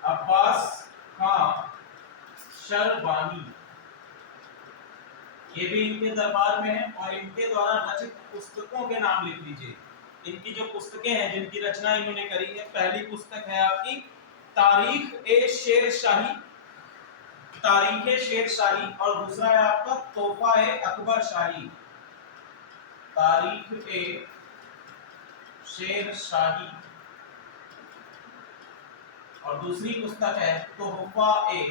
अब्बास खां शरबानी, ये भी इनके दरबार में है। और इनके द्वारा रचित पुस्तकों के नाम लिख लीजिए। इनकी जो पुस्तकें हैं जिनकी रचना इन्होंने करी है, पहली पुस्तक है आपकी तारीख ए शेर शाही, तारीख ए शेर शाही, और दूसरा है आपका तोहफा ए अकबर शाही, तारीख ए शेर शाही, और दूसरी पुस्तक है तोहफा ए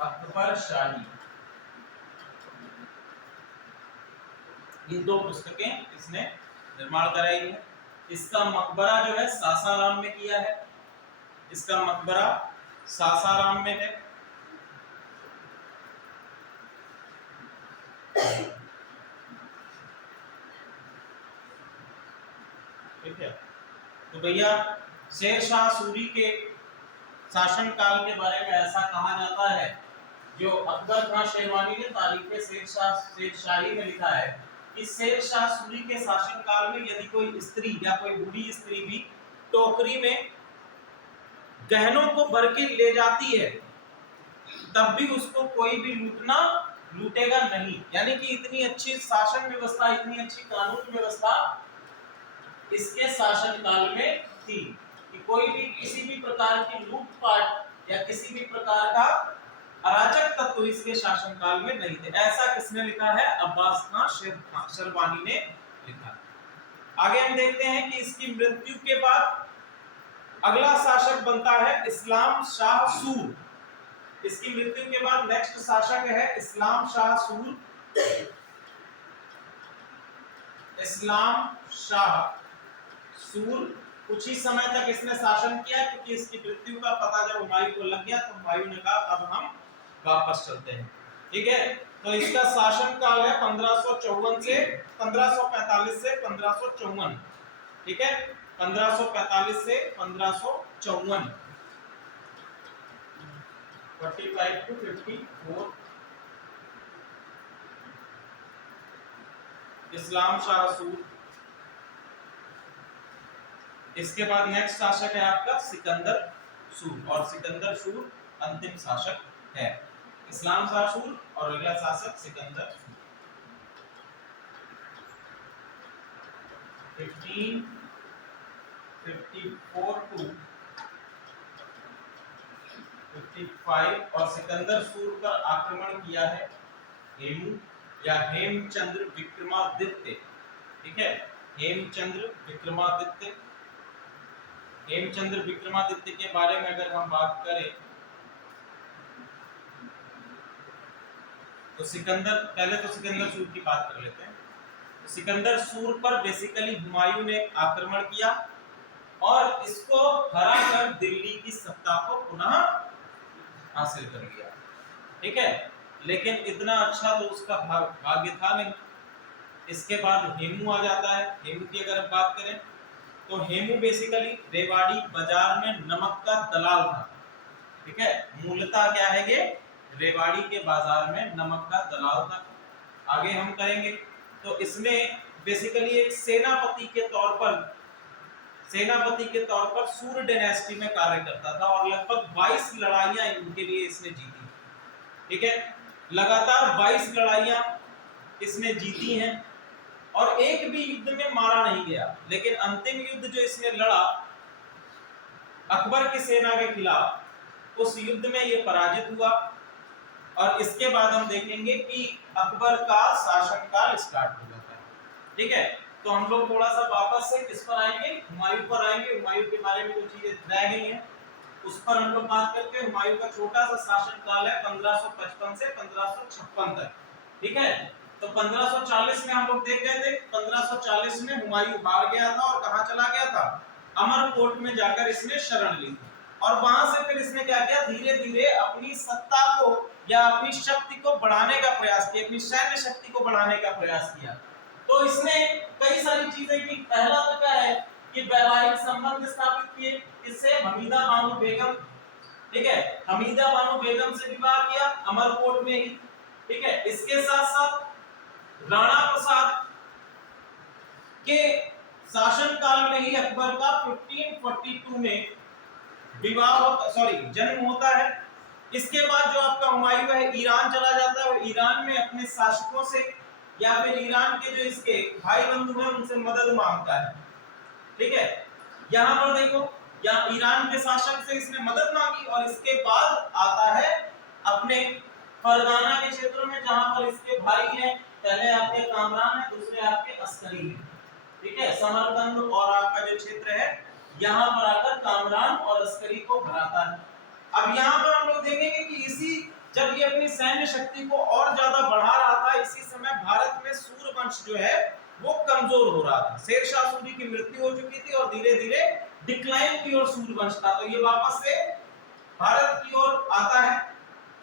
अकबर शाही। ये दो पुस्तकें इसने निर्माण कराई है। इसका मकबरा जो है सासाराम में किया है, इसका मकबरा सासाराम में है। ठीक है, तो भैया शेर शाह सूरी के शासन काल के बारे में ऐसा कहा जाता है, जो अकबर खां शेरवानी ने तारीख शेर शाही में लिखा है कि शेर शाह सूरी के शासन काल में यदि कोई स्त्री या कोई बूढ़ी स्त्री भी टोकरी में गहनों को भर के ले जाती है, तब भी उसको कोई भी लूटेगा नहीं। यानी कि इतनी अच्छी शासन व्यवस्था, इतनी अच्छी कानून व्यवस्था इसके शासन काल में थी कि कोई भी किसी भी प्रकार की लूटपाट या किसी भी प्रकार का अराजक तत्व इसके शासन काल में नहीं थे। ऐसा किसने लिखा है? अब्बास खां शरबानी ने लिखा। आगे हम देखते हैं कि इसकी मृत्यु के बाद अगला शासक बनता है इस्लाम शाह सूर। इसकी मृत्यु के बाद नेक्स्ट शासक है इस्लाम शाह सूर। इस्लाम शाह सूर कुछ ही समय तक इसने शासन किया, क्योंकि इसकी मृत्यु का पता जब हुमायूं को लग गया तो हुमायूं ने कहा अब हम वापस चलते हैं। ठीक है, तो इसका शासन काल है 1554 से 1545 से 1554। ठीक है, 1545 से 1554, 45 to 54। इस्लाम शाह सूर। इसके बाद नेक्स्ट शासक है आपका सिकंदर सूर, और सिकंदर सूर अंतिम शासक है। इस्लाम शाह सूर और अगला शासक सिकंदर सूर। 1554 टू 55 और सिकंदर सूर पर आक्रमण किया है हेमू या हेमचंद्र विक्रमादित्य। ठीक है, हेमचंद्र विक्रमादित्य। हेमचंद्र विक्रमादित्य के बारे में अगर हम बात करें तो पहले तो सिकंदर सूर की बात कर लेते हैं। तो सिकंदर सूर पर बेसिकली हुमायूं ने आक्रमण किया और इसको हराकर दिल्ली की सत्ता को पुनः हासिल कर लिया। ठीक है, लेकिन इतना अच्छा तो उसका भाग्य था नहीं। इसके बाद हेमू आ जाता है। हेमू की अगर हम बात करें तो हेमू बेसिकली रेवाड़ी बाजार में नमक का दलाल था। ठीक है, मूलतः क्या है ये, रेवाड़ी के बाजार में नमक का दलाल था। आगे हम करेंगे तो इसमें बेसिकली एक सेनापति के तौर पर सूर्य डायनेस्टी में कार्य करता था और लगभग 22 लड़ाइयां इनके लिए इसने जीती। ठीक है, लगातार 22 लड़ाइयां इसने जीती हैं और एक भी युद्ध में मारा नहीं गया। लेकिन अंतिम युद्ध जो इसने लड़ा अकबर की सेना के खिलाफ, उस युद्ध में ये पराजित हुआ और इसके बाद हम देखेंगे कि अकबर का शासनकाल स्टार्ट हो जाता है। ठीक है, तो हम लोग थोड़ा सा वापस से किस पर आएंगे, हुमायूं पर आएंगे। हुमायूं के बारे में जो चीजें रह गई हैं उस पर हम लोग बात करते हैं। हुमायूं का छोटा सा शासनकाल है 1555 से 1556 तक। ठीक है, तो 1540 में हम लोग देख गए थे, 1540 में हुमायूं हार गया था और कहां चला गया था, अमरकोट में जाकर इसने शरण ली और वहां से फिर इसने क्या किया, धीरे धीरे अपनी सत्ता को या अपनी शक्ति को बढ़ाने का प्रयास किया, अपनी सैन्य शक्ति को बढ़ाने का प्रयास किया। तो इसने कई सारी चीजें की। पहला तो क्या है कि वैवाहिक संबंध स्थापित किए, इससे हमीदा बानो बेगम। ठीक है, हमीदा बानो बेगम से विवाह किया अमरकोट में ही। ठीक है, इसके साथ साथ राणा प्रसाद के शासनकाल में ही अकबर का 1542 में जन्म होता है। इसके बाद जो आपका हुमायूं है ईरान चला जाता है और ईरान में अपने शासकों से या फिर ईरान के जो इसके भाई बंधु हैं उनसे मदद मांगता है। ठीक है, यहाँ पर देखो, यहाँ ईरान के शासक से इसने मदद मांगी और इसके बाद आता है अपने फरगाना के क्षेत्रों में जहां पर इसके भाई हैं, पहले आपके कामरान है, दूसरे आपके अस्करी हैं। ठीक है, समरकंद और आपका जो क्षेत्र है यहाँ पर आकर कामरान और अस्करी को हराता है। अब यहाँ पर हम लोग देखेंगे कि जब ये अपनी सैन्य शक्ति को और ज्यादा बढ़ा रहा था, इसी समय भारत में सूर्यवंश जो है वो कमजोर हो रहा था। शेरशाह सूरी की मृत्यु हो चुकी थी और धीरे धीरे डिक्लाइन की ओर सूर्यवंश था। तो ये वापस से भारत की ओर आता है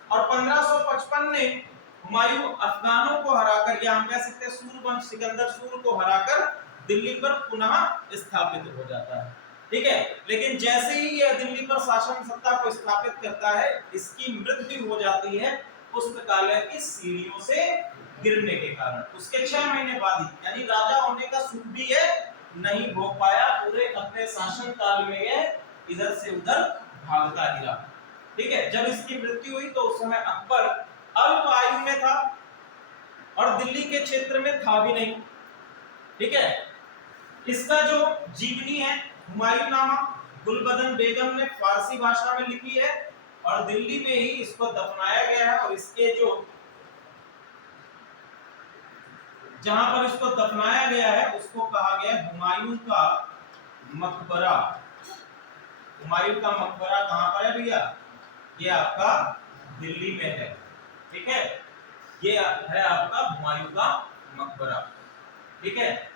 और 1555 में हुमायूं अफगानों को हराकर, या हम कह सकते हैं सूर्यवंश सिकंदर सूर को हराकर दिल्ली पर पुनः स्थापित हो जाता है। ठीक है, लेकिन जैसे ही यह दिल्ली पर शासन सत्ता को स्थापित करता है, इसकी मृत्यु हो जाती है पुस्तकालय की सीढ़ियों से गिरने के कारण। उसके 6 महीने बाद ही, यानी राजा होने का सुख भी है नहीं भोग पाया, पूरे अपने शासन काल में यह इधर से उधर भागता ही रहा। ठीक है, जब इसकी मृत्यु हुई तो उस समय अकबर अल्प आयु में था और दिल्ली के क्षेत्र में था भी नहीं। ठीक है, इसका जो जीवनी है हुमायूंनामा गुलबदन बेगम ने फारसी भाषा में लिखी है और दिल्ली में ही इसको दफनाया गया है। और इसके जो जहां पर इसको दफनाया गया है उसको कहा गया हुमायूं का मकबरा। हुमायूं का मकबरा कहां पर है भैया, ये आपका दिल्ली में है। ठीक है, ये है आपका हुमायूं का मकबरा। ठीक है,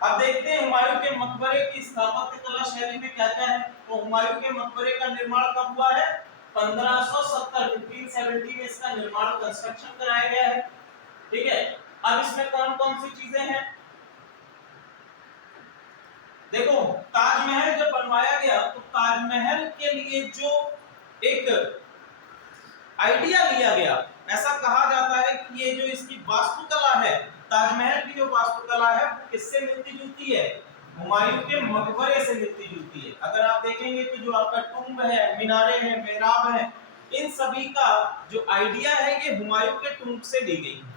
अब देखते हैं हुमायूं के मकबरे की स्थापत्य कला शैली में क्या क्या है। तो हुमायूं के मकबरे का निर्माण कब हुआ है, 1570 में इसका निर्माण कंस्ट्रक्शन कराया गया है। ठीक है, अब इसमें कौन कौन सी चीजें हैं, देखो ताजमहल जब बनवाया गया तो ताजमहल के लिए जो एक आइडिया लिया गया, ऐसा कहा जाता है कि ये जो इसकी वास्तुकला है, ताजमहल की जो वास्तुकला है वो किससे मिलती जुलती है, हुमायूं के मकबरे से मिलती जुलती है। अगर आप देखेंगे कि जो आपका टुम्ब है, मीनारे हैं, मेहराब हैं, इन सभी का जो आइडिया है ये हुमायूं के टुम्ब से ली गई है।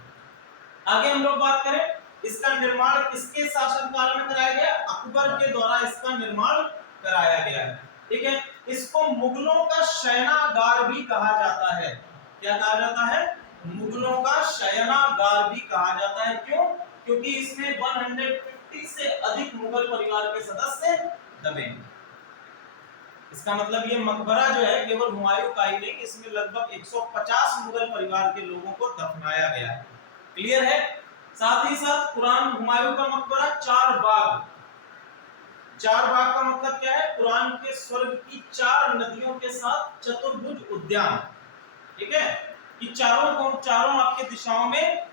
आगे हम लोग बात करें इसका निर्माण किसके शासनकाल में कराया गया? अकबर के द्वारा इसका निर्माण कराया गया है। ठीक है, इसको मुगलों का शयनागार भी कहा जाता है। क्या कहा जाता है? मुगलों का शयनागार भी कहा जाता है। क्यों? क्योंकि इसमें 150 से अधिक मुगल परिवार के सदस्य दबे हैं। इसका मतलब ये मकबरा जो है केवल हुमायूं का ही नहीं, इसमें लगभग 150 मुगल परिवार के लोगों को दफनाया गया है। क्लियर है? साथ ही साथ कुरान हुमायूं का मकबरा चार बाग का मतलब क्या है? कुरान के स्वर्ग की 4 नदियों के साथ चतुर्भुज उद्यान। ठीक है, कि चारों आपके दिशाओं में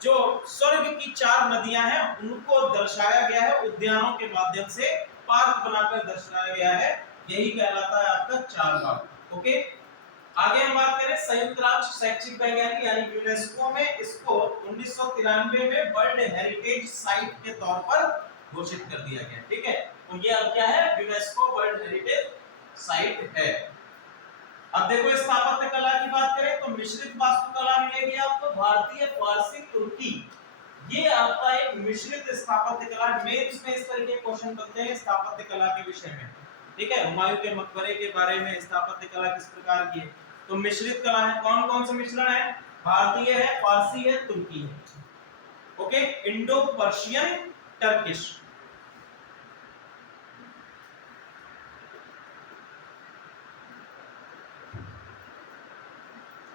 जो स्वर्ग की 4 नदियां हैं उनको दर्शाया गया है, उद्यानों के माध्यम से पार्क बनाकर दर्शाया गया है। यही कहलाता है आपका चार बाग। ओके, आगे हम बात करें संयुक्त राष्ट्र शैक्षिक वैज्ञानिक यानी यूनेस्को में इसको 1993 में वर्ल्ड हेरिटेज साइट के तौर पर घोषित कर दिया गया। ठीक है, तो ये अब क्या है? यूनेस्को वर्ल्ड हेरिटेज साइट है। अब देखो स्थापत्य कला की बात करें तो मिश्रित वास्तुकला मिलेगी आपको, भारतीय, फारसी, तुर्की। ये आपका एक मिश्रित स्थापत्य कला। मेंस में इस तरह के क्वेश्चन बनते हैं स्थापत्य कला के विषय में। ठीक है, हुमायूं के मकबरे के बारे में स्थापत्य कला किस प्रकार की है, तो मिश्रित कला है। कौन कौन से मिश्रण है? भारतीय है, फारसी है, तुर्की है। Okay, Indo Persian, Turkish.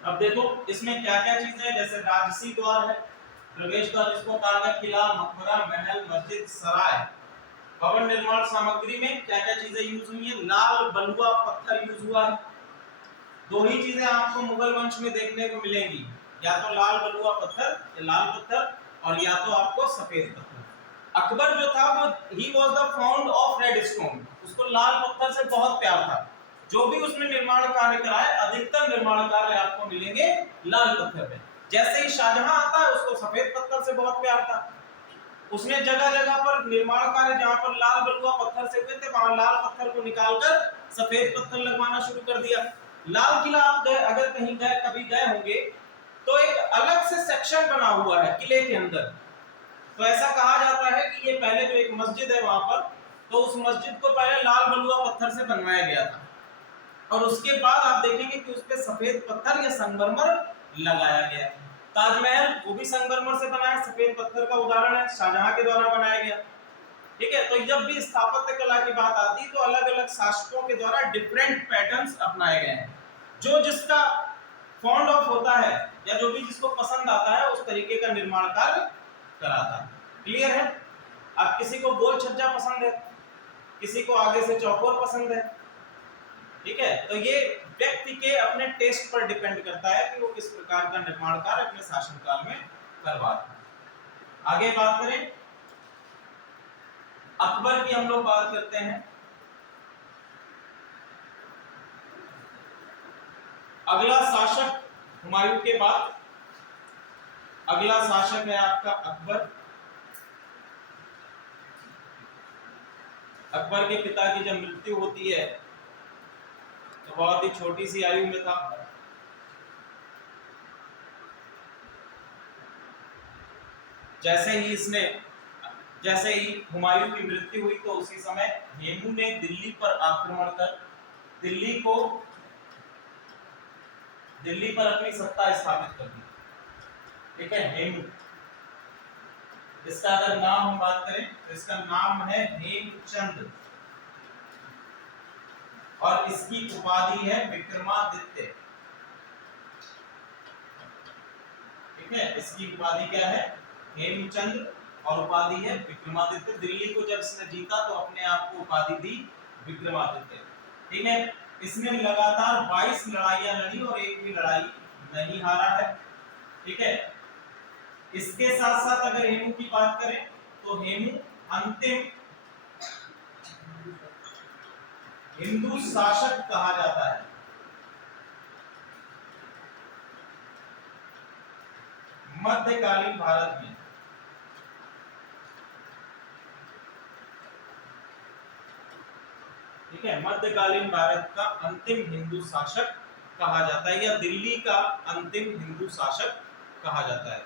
अब देखो इसमें क्या क्या चीजें हैं, जैसे राजसी द्वार है, प्रवेश द्वार जिसको कहा गया, किला, मकबरा, महल, मस्जिद, सराय। भवन निर्माण सामग्री में क्या क्या चीजें यूज हुई है? लाल बलुआ पत्थर यूज हुआ है। दो ही चीजें आपको मुगल वंश में देखने को मिलेंगी, या तो लाल बलुआ पत्थर या लाल पत्थर, और या तो आपको सफेद पत्थर। अकबर जो था वो he was the found of red stone, उसको लाल पत्थर से बहुत प्यार था। जो भी उसने निर्माण कार्य कराए अधिकतर निर्माण कार्य आपको मिलेंगे लाल पत्थर में। जैसे ही शाहजहां आता है उसको सफेद पत्थर से बहुत प्यार था, उसने जगह जगह पर निर्माण कार्य जहां पर लाल बलुआ पत्थर से हुए थे वहां लाल पत्थर को निकालकर सफेद पत्थर लगवाना शुरू कर दिया। लाल किला आप अगर कहीं कभी गए होंगे तो एक अलग से सेक्शन बना हुआ है किले के अंदर। तो ऐसा कहा जाता है कि ये पहले जो एक मस्जिद है वहां पर, तो उस मस्जिद को पहले लाल बलुआ पत्थर से बनवाया गया था, और उसके बाद आप देखेंगे कि उस पे सफेद पत्थर या संगमरमर लगाया गया। ताजमहल वो भी संगमरमर से बना है, सफेद पत्थर का उदाहरण है, शाहजहां के द्वारा बनाया गया। ठीक है, तो जब भी स्थापत्य कला की बात आती तो अलग अलग शासकों के द्वारा डिफरेंट पैटर्न्स अपनाए गए हैं। जो जिसका फॉन्ड ऑफ होता है या जो भी जिसको पसंद आता है उस तरीके का निर्माण कार्य कराता है। क्लियर है? अब किसी को गोल छज्जा पसंद है, किसी को आगे से चौकोर पसंद है। ठीक है, तो ये व्यक्ति के अपने टेस्ट पर डिपेंड करता है कि वो किस प्रकार का निर्माण कार्य अपने शासनकाल में करवाता है। आगे बात करें अकबर की, हम लोग बात करते हैं। अगला शासक हुमायूं के बाद अगला शासक है आपका अकबर। अकबर के पिता की जब मृत्यु होती है तो बहुत ही छोटी सी आयु में था। जैसे ही हुमायूं की मृत्यु हुई तो उसी समय हेमू ने दिल्ली पर आक्रमण कर दिल्ली पर अपनी सत्ता स्थापित कर दी। ठीक है, हेमू। इसका अगर नाम हम बात करें तो इसका नाम है हेमचंद, और इसकी उपाधि है विक्रमादित्य। ठीक है, इसकी उपाधि क्या है? हेमचंद, और उपाधि है विक्रमादित्य। दिल्ली को जब इसने जीता तो अपने आप को उपाधि दी विक्रमादित्य। ठीक है, इसने लगातार 22 लड़ाइयां लड़ी और एक भी लड़ाई नहीं हारा है। ठीक है, इसके साथ साथ अगर हेमू की बात करें तो हेमू अंतिम हिंदू शासक कहा जाता है। मध्यकालीन भारत में। ठीक है, मध्यकालीन भारत का अंतिम हिंदू शासक कहा जाता है, या दिल्ली का अंतिम हिंदू शासक कहा जाता है।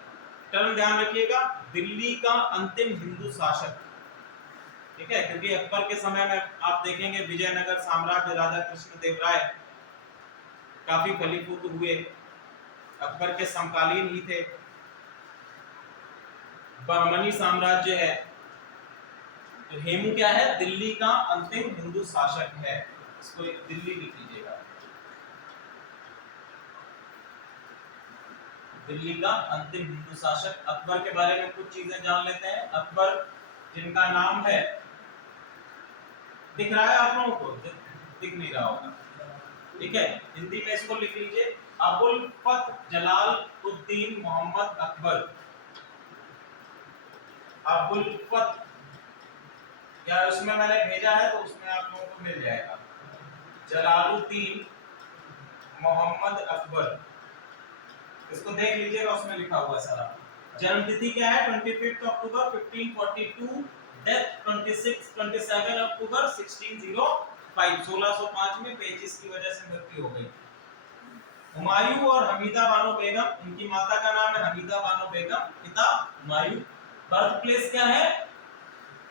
टर्म ध्यान रखिएगा, दिल्ली का अंतिम हिंदू शासक, ठीक है, क्योंकि अकबर के समय में आप देखेंगे विजयनगर साम्राज्य राजा कृष्णदेव राय काफी फलीभूत हुए, अकबर के समकालीन ही थे। बहमनी साम्राज्य है, तो हेमू क्या है, दिल्ली का अंतिम हिंदू शासक है, इसको दिल्ली लिख लीजिएगा, दिल्ली का अंतिम हिंदू शासक। अकबर के बारे में कुछ चीजें जान लेते हैं। अकबर जिनका नाम है, दिख रहा है आप लोगों को, दिख नहीं रहा होगा, ठीक है, हिंदी में इसको लिख लीजिए, अबुल फत जलाल उद्दीन मोहम्मद अकबर। अबुल फत, या उसमें मैंने भेजा है तो उसमें आप लोगों को मिल जाएगा, जलालुद्दीन मोहम्मद अकबर, इसको देख लीजिएगा, उसमें लिखा हुआ है सारा। जन्म तिथि क्या है, 25 अक्टूबर 1542, डेथ 27 अक्टूबर 1605, 1605 में पेचिस की वजह से मृत्यु हो गई। हुमायूं और हमीदा बानो बेगम, इनकी माता का नाम है हमीदा बानो बेगम, पिता हुमायूं। बर्थ प्लेस क्या है,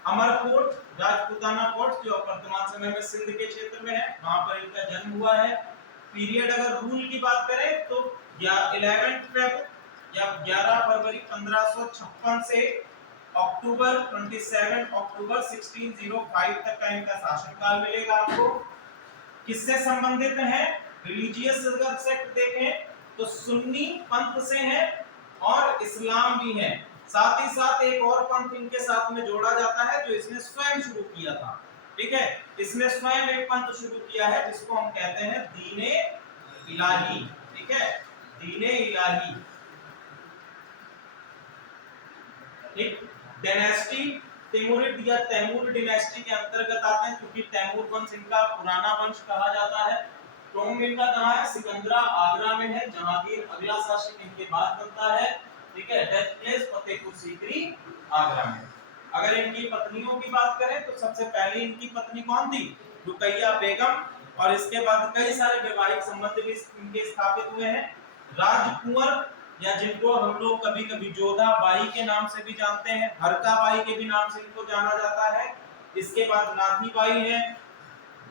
अमरकोट, राजपूताना कोट, जो वर्तमान समय में सिंध के क्षेत्र में है, वहां पर इनका जन्म हुआ है। पीरियड अगर रूल की बात करें तो 11 फरवरी 1556 से अक्टूबर 27 अक्टूबर 1605 तक का इनका शासनकाल मिलेगा आपको। किससे संबंधित है, रिलीजियस अगर सेक्ट देखें तो सुन्नी पंथ से है और इस्लाम भी है, साथ ही साथ एक और पंथ इनके साथ में जोड़ा जाता है जो इसने स्वयं शुरू किया था, ठीक है, इसने स्वयं एक पंथ शुरू किया है जिसको हम कहते हैं दीने इलाही, ठीक है, दीने इलाही, ठीक। डायनेस्टी तैमूरिड या तैमूर डायनेस्टी के अंतर्गत आते हैं, क्योंकि तैमूर वंश इनका पुराना वंश कहा जाता है। टॉम इनका कहां है, सिकंदरा आगरा में है, जहांगीर अगला शासक इनके बाद बनता है, ठीक है। डेथ प्लेस फतेहपुर सीकरी आगरा में। अगर इनकी पत्नियों की बात करें तो सबसे पहले इनकी पत्नी कौन थी, रुकैया बेगम, और इसके बाद कई सारे वैवाहिक संबंध भी इनके स्थापित हुए हैं। राजकुंवर, या जिनको हम लोग कभी कभी जोधा बाई के नाम से भी जानते हैं, हरका बाई के भी नाम से इनको जाना जाता है। इसके बाद नाथी बाई है,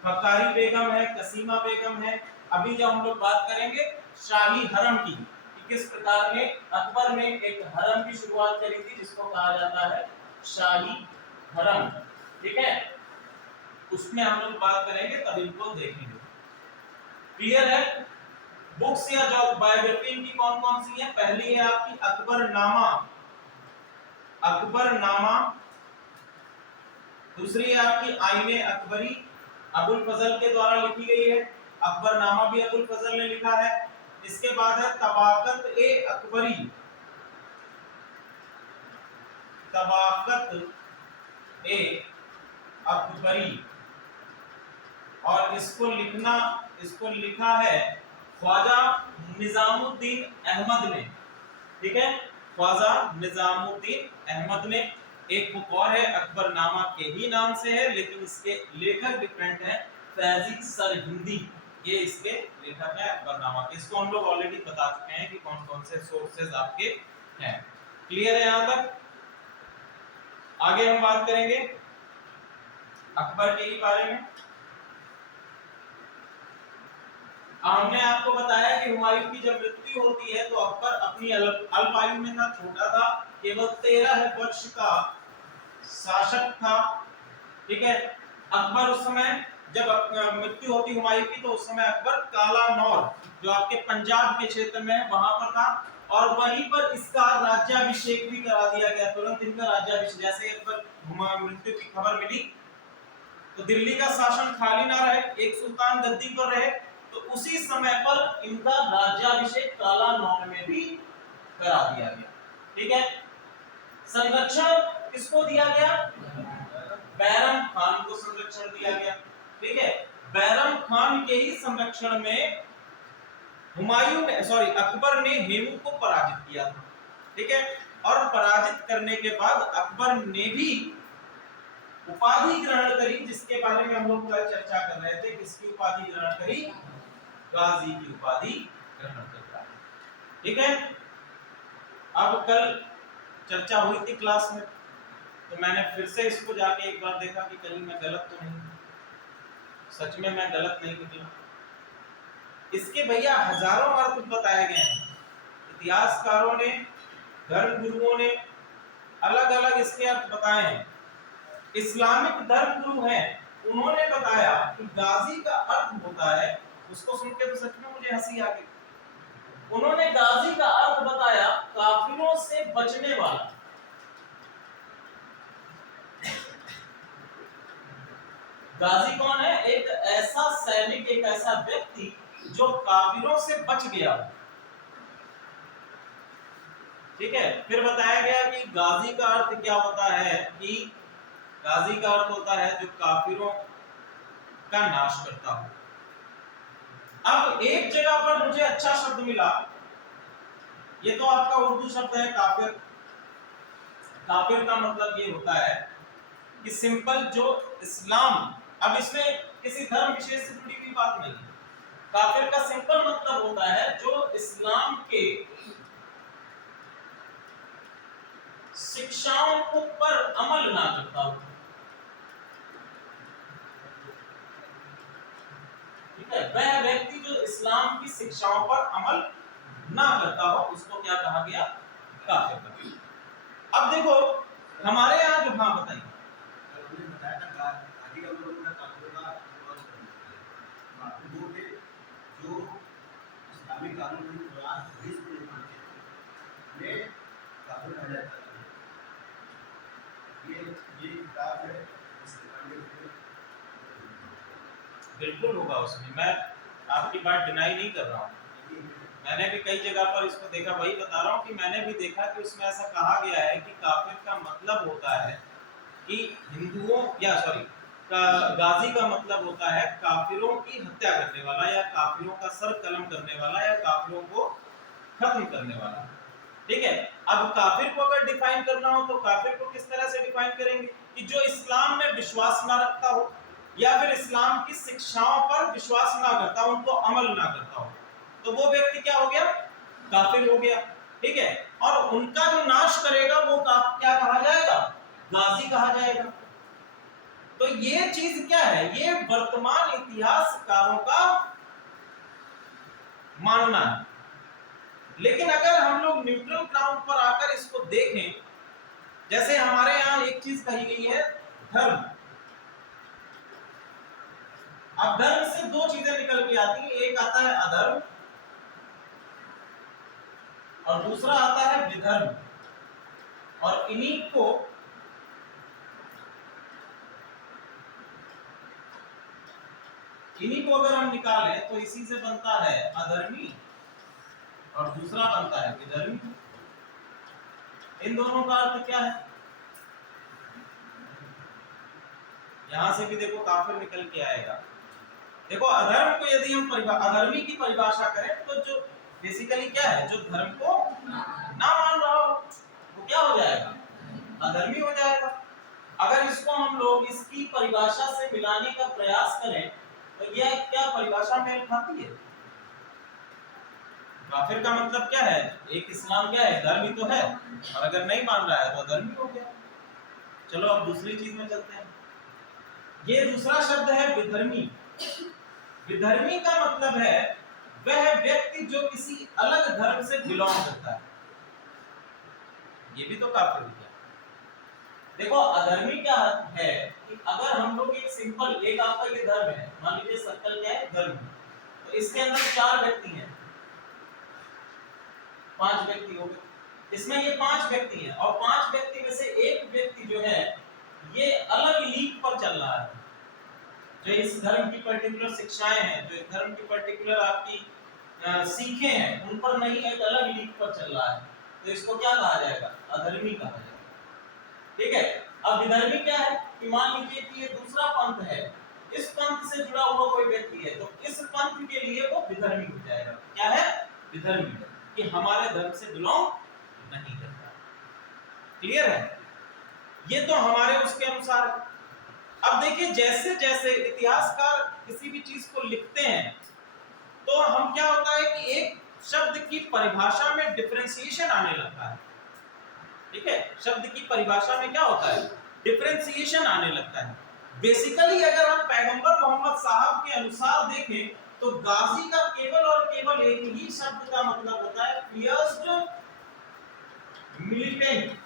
फकारी बेगम है, कसीमा बेगम है। अभी जब हम लोग बात करेंगे शाही हरम की, किस प्रकार में अकबर ने एक हरम की शुरुआत करी थी जिसको कहा जाता है शाही हरम, ठीक है, उसमें हम लोग बात करेंगे, तब इनको देखेंगे। क्लियर है। बुक्स या जो बायोग्राफी इनकी कौन कौन सी है, पहली है आपकी अकबरनामा, अकबरनामा, दूसरी है आपकी आईने अकबरी, अबुल फजल के द्वारा लिखी गई है, अकबरनामा भी अबुल फजल ने लिखा है। इसके बाद है तबाकत ए अकबरी, तबाकत ए अकबरी, और इसको लिखा है ख्वाजा निजामुद्दीन अहमद ने, ठीक है, ख्वाजा निजामुद्दीन अहमद ने। एक बुक और है अकबरनामा के ही नाम से है, लेकिन इसके लेखक डिफरेंट हैं, फैजी सरहिंदी, ये इसके लेखक है अकबरनामा के। इसको हम लोग ऑलरेडी बता चुके हैं कि कौन कौन से सोर्सेज आपके हैं। क्लियर है यहां तक। आगे हम बात करेंगे अकबर के ही बारे में। हमने आपको बताया कि हुमायूं की जब मृत्यु होती है तो अकबर अपनी अल्प आयु में था, छोटा था, केवल 13 वर्ष का शासक था, ठीक है। अकबर उस समय जब मृत्यु होती हुमायूं की तो उस समय अकबर काला नौर, जो आपके पंजाब के क्षेत्र में है, वहां पर था, और वहीं पर इसका राज्याभिषेक भी करा दिया गया। तुरंत इनका राज्याभिषेक, जैसे अकबर मृत्यु की खबर मिली तो दिल्ली का शासन खाली ना रहे, एक सुल्तान गद्दी पर रहे, तो उसी समय पर इनका राज्याभिषेक काला नौर में भी करा दिया गया, ठीक है। संरक्षण किसको दिया गया, बैरम खान को संरक्षण दिया गया, ठीक है। बैरम खान के ही संरक्षण में अकबर ने हेमू को पराजित किया था, ठीक है। और पराजित करने के बाद अकबर ने भी उपाधि ग्रहण करी, जिसके बारे में हम लोग कल चर्चा कर रहे थे। किसकी उपाधि ग्रहण करी, गाजी की उपाधि ग्रहण करता है, ठीक है। अब कल चर्चा हुई थी क्लास में, तो मैंने फिर से इसको जाके एक बार देखा कि कहीं मैं गलत तो नहीं, सच में मैं गलत नहीं निकला। इसके भैया हजारों अर्थ बताए गए हैं, इतिहासकारों ने, धर्म गुरुओं ने अलग अलग इसके अर्थ बताए हैं। इस्लामिक धर्म गुरु हैं, उन्होंने बताया कि गाजी का अर्थ होता है, उसको सुन के तो सच में मुझे हंसी आ गई। उन्होंने गाजी का अर्थ बताया काफिरों से बचने वाला। गाजी कौन है? एक ऐसा सैनिक, एक ऐसा व्यक्ति जो काफिरों से बच गया। ठीक है, फिर बताया गया कि गाजी का अर्थ क्या होता है, कि गाजी का अर्थ होता है जो काफिरों का नाश करता हो। अब एक जगह पर मुझे अच्छा शब्द मिला, ये तो आपका उर्दू शब्द है काफिर। काफिर का मतलब ये होता है कि सिंपल जो इस्लाम, अब इसमें किसी धर्म विशेष से जुड़ी हुई बात नहीं है। काफिर का सिंपल मतलब होता है जो इस्लाम के शिक्षाओं को पर अमल ना करता हो। ठीक है, वह व्यक्ति जो इस्लाम की शिक्षाओं पर अमल ना करता हो उसको क्या कहा गया? काफिर। अब देखो हमारे यहाँ जो, हाँ बताइए, जो इस्लामिक कानून के खिलाफ काफिर कहा जाता है। ये किताब है, बिल्कुल होगा उसमें, मैं आपकी बात डिनाई नहीं कर रहा हूँ। मैंने भी कई जगह पर इसको देखा, वही बता रहा हूँ कि मैंने भी देखा कि उसमें ऐसा कहा गया है कि काफिर का मतलब होता है कि हिंदुओं, या सॉरी, गाजी का मतलब होता है काफिरों की हत्या करने वाला, या काफिरों का सर कलम करने वाला, या काफिरों को खत्म करने वाला। ठीक है, अब काफिर को अगर डिफाइन करना हो तो काफिर को किस तरह से डिफाइन करेंगे? कि जो इस्लाम में विश्वास ना रखता हो, या फिर इस्लाम की शिक्षाओं पर विश्वास ना करता, उनको अमल ना करता हो, तो वो व्यक्ति क्या हो गया? काफिर हो गया। ठीक है, और उनका जो नाश करेगा वो क्या कहा जाएगा? गाजी कहा जाएगा। तो ये चीज क्या है? ये वर्तमान इतिहासकारों का मानना है। लेकिन अगर हम लोग न्यूट्रल ग्राउंड पर आकर इसको देखें, जैसे हमारे यहाँ एक चीज कही गई है, धर्म। अब धर्म से दो चीजें निकल के आती है, एक आता है अधर्म और दूसरा आता है विधर्म। और इन्हीं को अगर हम निकालें तो इसी से बनता है अधर्मी और दूसरा बनता है विधर्मी। इन दोनों का अर्थ क्या है? यहां से भी देखो काफिर निकल के आएगा। देखो अधर्म को यदि हम अधर्मी की परिभाषा करें तो जो बेसिकली क्या है, जो धर्म को ना मान रहा हो वो क्या हो जाएगा? अधर्मी हो जाएगा। अगर इसको हम लोग इसकी परिभाषा से मिलाने का प्रयास करें तो यह क्या परिभाषा मेल खाती है? काफिर का मतलब क्या है? एक इस्लाम क्या है? धर्म ही तो है, और अगर नहीं मान रहा है तो अधर्मी हो गया। चलो अब दूसरी चीज में चलते हैं। ये दूसरा शब्द है विधर्मी। विधर्मी का मतलब है वह व्यक्ति जो किसी अलग धर्म से बिलोंग करता है। ये भी तो काफिर हो गया। देखो अधर्मी क्या है कि अगर हम लोग एक सिंपल, एक आपका ये धर्म है, मान लीजिए सर्कल क्या है? धर्म। तो इसके अंदर 4 व्यक्ति हैं, 5 व्यक्ति हो गए, इसमें ये 5 व्यक्ति हैं, और 5 व्यक्ति में से एक व्यक्ति जो है ये अलग लीग पर चल रहा है। जो इस धर्म की पर्टिकुलर शिक्षाएं हैं, जो इस धर्म की पर्टिकुलर आपकी सीखें हैं, उन पर नहीं, एक अलग लीग पर चल रहा है, तो इसको क्या कहा जाएगा? अधर्मी कहा जाएगा। ठीक है, अब विधर्मी क्या है कि मान लीजिए कि ये दूसरा पंथ है, इस पंथ से जुड़ा हुआ कोई व्यक्ति है, तो इस पंथ के लिए वो विधर्मी हो जाएगा। क्या है? विधर्मी, कि हमारे धर्म से बिलोंग नहीं करता। क्लियर है? ये तो हमारे उसके अनुसार। अब देखिए जैसे जैसे इतिहासकार किसी भी चीज को लिखते हैं तो हम क्या होता है कि एक शब्द की परिभाषा में डिफरेंशिएशन आने लगता है। ठीक है, शब्द की परिभाषा में क्या होता है, डिफरेंशिएशन आने लगता है। बेसिकली अगर हम पैगंबर मोहम्मद साहब के अनुसार देखें तो गाजी का केवल और केवल एक ही शब्द का मतलब होता है फियर्स्ड मिलिटेंट,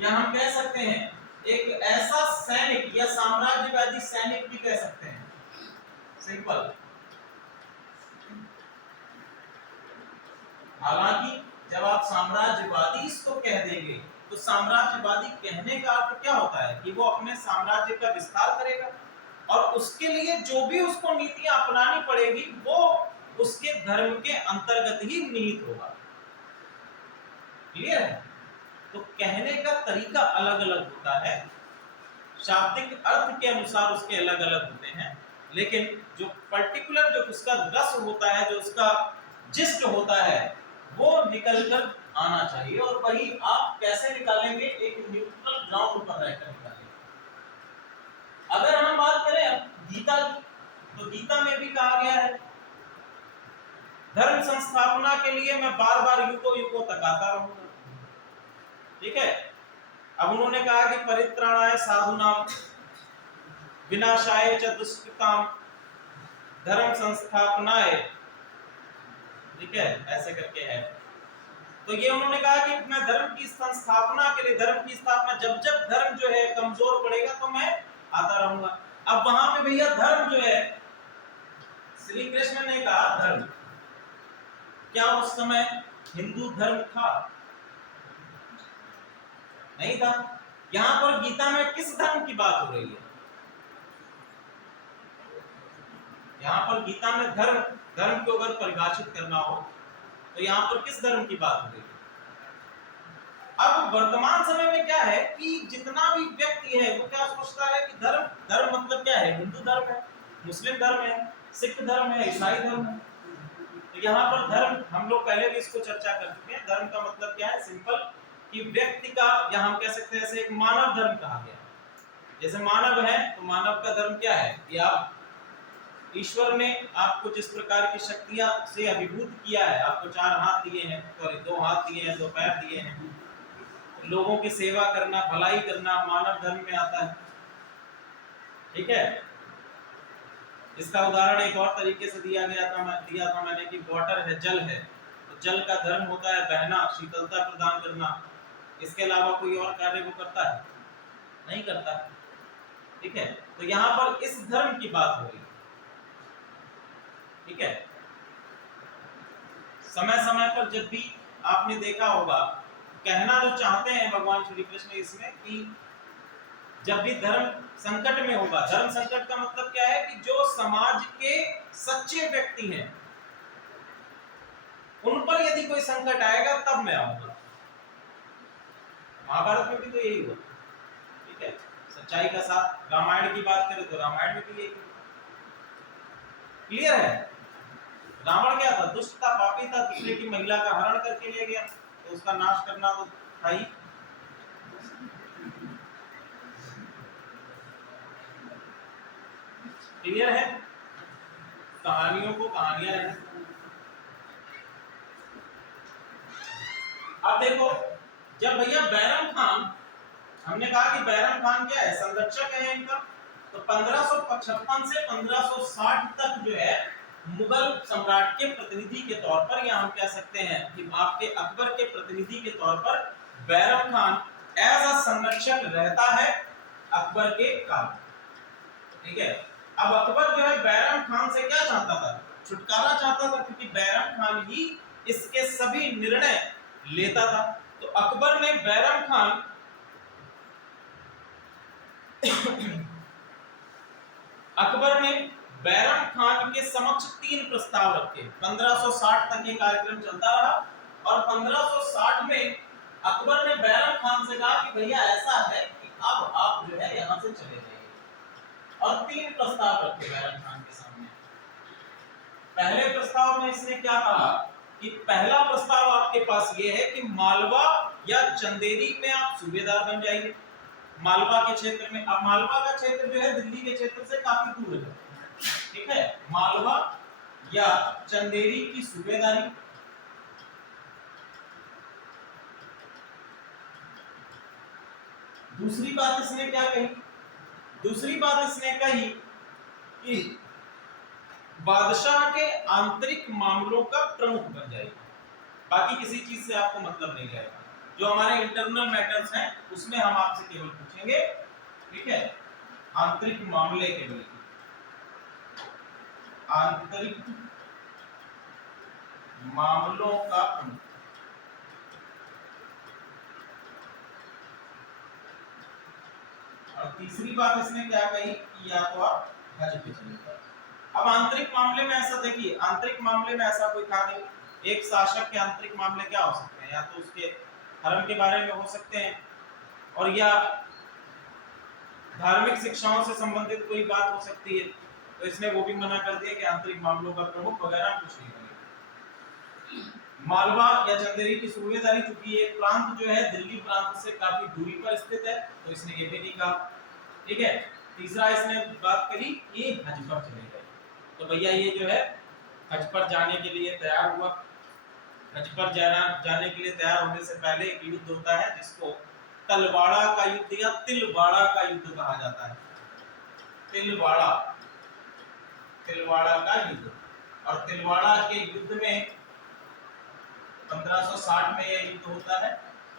या हम कह सकते हैं एक ऐसा सैनिक या साम्राज्यवादी सैनिक भी कह सकते हैं, सिंपल। हालांकि जब आप साम्राज्यवादी इसको कह देंगे तो साम्राज्यवादी कहने का अर्थ क्या होता है कि वो अपने साम्राज्य का विस्तार करेगा और उसके लिए जो भी उसको नीतियां अपनानी पड़ेगी वो उसके धर्म के अंतर्गत ही निहित होगा। क्लियर है? तो कहने का तरीका अलग अलग होता है, शाब्दिक अर्थ के अनुसार उसके अलग अलग होते हैं, लेकिन जो पर्टिकुलर जो उसका रस होता है, जो उसका जिस्ट होता है, वो निकल कर आना चाहिए। और वही आप कैसे निकालेंगे, एक न्यूट्रल ग्राउंड पर रहकर निकालेंगे। अगर हम बात करें गीता की, तो गीता में भी कहा गया है धर्म संस्थापना के लिए मैं बार बार युगों युगों तक आता रहूंगा। ठीक है, अब उन्होंने कहा कि परित्राणाय साधुनाम विनाशाय च दुष्कृताम धर्म संस्थापनाय, ठीक है, ऐसे करके है। तो ये उन्होंने कहा कि मैं धर्म की संस्थापना के लिए, धर्म की स्थापना, जब जब धर्म जो है कमजोर पड़ेगा तो मैं आता रहूंगा। अब वहां पे भैया धर्म जो है, श्री कृष्ण ने कहा धर्म, क्या उस समय हिंदू धर्म था? नहीं था। यहां पर गीता में किस धर्म की बात हो रही है? यहां पर गीता में धर्म, धर्म को अगर परिभाषित करना हो तो यहां पर किस धर्म की बात हो रही है? अब वर्तमान समय में क्या है कि जितना भी व्यक्ति है वो क्या सोचता है कि धर्म, धर्म मतलब क्या है? हिंदू धर्म है, मुस्लिम धर्म है, सिख धर्म है, ईसाई धर्म है। तो यहाँ पर धर्म, हम लोग पहले भी इसको चर्चा कर चुके हैं, धर्म का मतलब क्या है? सिंपल, कि व्यक्ति का, या हम कह सकते हैं एक मानव धर्म कहा गया। जैसे मानव है तो मानव का धर्म क्या है कि आप, ईश्वर ने आपको जिस प्रकार की शक्तियां से अभिभूत किया है, आपको 4 हाथ दिए हैं, सॉरी 2 हाथ दिए हैं, 2 पैर दिए हैं, लोगों की सेवा करना, भलाई करना मानव धर्म में आता है। ठीक है, इसका उदाहरण एक और तरीके से दिया था मैंने कि वाटर है, जल है, तो जल का धर्म होता है बहना, शीतलता प्रदान करना। इसके अलावा कोई और कार्य वो करता है? नहीं करता। ठीक है, तो यहाँ पर इस धर्म की बात हो रही है। ठीक है, समय समय पर जब भी आपने देखा होगा, कहना जो चाहते हैं भगवान श्री कृष्ण इसमें कि जब भी धर्म संकट में होगा, धर्म संकट का मतलब क्या है कि जो समाज के सच्चे व्यक्ति हैं उन पर यदि कोई संकट आएगा तब मैं आऊंगा। महाभारत में भी तो यही हुआ। ठीक है, सच्चाई का साथ, रामायण की बात करें तो रामायण में भी यही हुआ। क्लियर है? रावण क्या था? दुष्ट था, पापी था, दूसरे की महिला का हरण करके ले गया, तो उसका नाश करना तो था ही। क्लियर है? कहानियों को कहानियां रहने। अब देखो, जब भैया बैरम खान, हमने कहा कि बैरम खान क्या है? संरक्षक है इनका। तो 1555 से 1560 तक जो है मुगल सम्राट के प्रतिनिधि के तौर पर, या हम कह सकते हैं कि आपके अकबर के प्रतिनिधि के तौर पर बैरम खान एज अ संरक्षक रहता है अकबर के काल। ठीक है, अब अकबर जो है बैरम खान से क्या चाहता था? छुटकारा चाहता था, क्योंकि बैरम खान ही इसके सभी निर्णय लेता था। तो अकबर ने बैरम खान अकबर ने बैरम खान के समक्ष 3 प्रस्ताव रखे। 1560 तक ये कार्यक्रम चलता रहा और 1560 में अकबर ने बैरम खान से कहा कि भैया ऐसा है कि अब आप जो है यहाँ से चले जाइए, और 3 प्रस्ताव रखे बैरम खान के सामने। पहले प्रस्ताव में इसने क्या कहा कि पहला प्रस्ताव आपके पास ये है कि मालवा या चंदेरी में आप सूबेदार बन जाइए, मालवा के क्षेत्र में। अब मालवा का क्षेत्र जो है दिल्ली के क्षेत्र से काफी दूर है। ठीक है, मालवा या चंदेरी की सूबेदारी, दूसरी बात इसने क्या कही, दूसरी बात इसने कही कि बादशाह के आंतरिक मामलों का प्रमुख बन जाएगा, बाकी किसी चीज से आपको मतलब नहीं रहेगा। जो हमारे इंटरनल मैटर्स हैं उसमें हम आपसे केवल पूछेंगे, ठीक है, आंतरिक मामले के लिए, आंतरिक मामलों का प्रमुख। और तीसरी बात इसने क्या कही कि या तो आप हज पे चले जाओ। अब आंतरिक मामले में ऐसा देखिए, आंतरिक मामले में ऐसा कोई था नहीं। एक शासक के आंतरिक मामले क्या हो सकते हैं, या तो उसके धर्म के बारे में हो सकते हैं, और या धार्मिक शिक्षाओं से संबंधित कोई बात हो सकती है। तो इसने वो भी मना कर दिया कि आंतरिक मामलों का प्रमुख वगैरह कुछ नहीं बनेगा। मालवा या चंदेरी की सूबेदारी, चूंकि ये प्रांत जो है दिल्ली प्रांत से काफी दूरी पर स्थित है, तो इसने ये भी नहीं कहा, ठीक है। तीसरा इसने बात करी कि हज पर चले गए, तो भैया ये जो है हज पर जाने के लिए तैयार हुआ। हज पर जाने के लिए तैयार होने से पहले एक युद्ध होता है जिसको तलवाड़ा का युद्ध या तिलवाड़ा का युद्ध कहा जाता है। तिलवाड़ा, तिलवाड़ा का युद्ध। और तिलवाड़ा के युद्ध में 1560 में यह युद्ध होता है,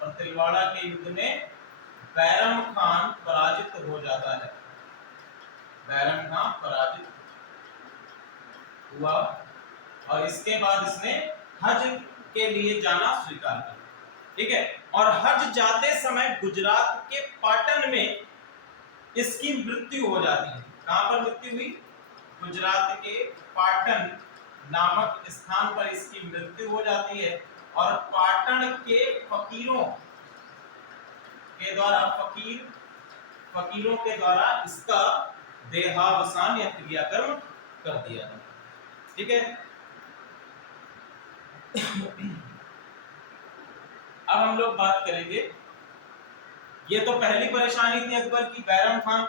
और तिलवाड़ा के युद्ध में बैरम खान पराजित हो जाता है। बैरम खान पराजित हुआ, और इसके बाद इसने हज के लिए जाना स्वीकार किया, ठीक है। और हज जाते समय गुजरात के पाटन में इसकी मृत्यु हो जाती है। कहां पर मृत्यु हुई? गुजरात के पाटन नामक स्थान पर इसकी मृत्यु हो जाती है, और पाटन के फकीरों के द्वारा, फकीरों के द्वारा इसका देहावसान या क्रियाकर्म कर दिया जाता है, ठीक है। अब हम लोग बात करेंगे, ये तो पहली परेशानी थी अकबर की, बैरम खान।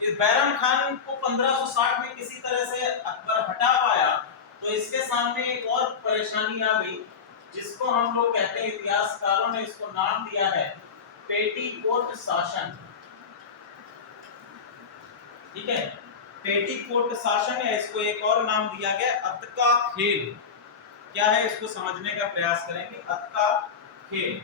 इस बैरम खान को 1560 में किसी तरह से अकबर हटा पाया, तो इसके सामने एक और परेशानी आ गई, जिसको हम लोग कहते हैं, इतिहासकारों ने इसको नाम दिया है पेटीकोट शासन, ठीक है। पेटीकोट शासन, या इसको एक और नाम दिया गया अत का खेल। क्या है, इसको समझने का प्रयास करेंगे। अत का खेल,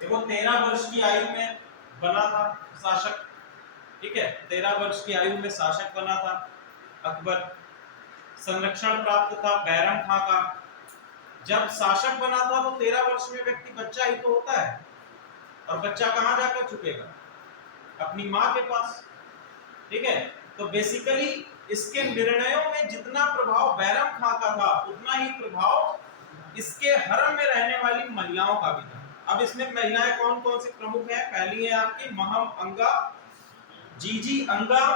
देखो 13 वर्ष की आयु में बना था शासक, ठीक है। 13 वर्ष की आयु में शासक बना था अकबर। संरक्षण प्राप्त था बैरम खां का। जब शासक बना था तो 13 वर्ष में व्यक्ति बच्चा ही तो होता है, और बच्चा कहां जाकर छुपेगा? अपनी मां के पास, ठीक है। तो बेसिकली इसके निर्णयों में जितना प्रभाव बैरम खां का था, उतना ही प्रभाव इसके हरम में रहने वाली महिलाओं का भी था। अब इसमें महिलाएं कौन कौन सी प्रमुख है? पहली है आपकी महम अंगा, जीजी अंगा,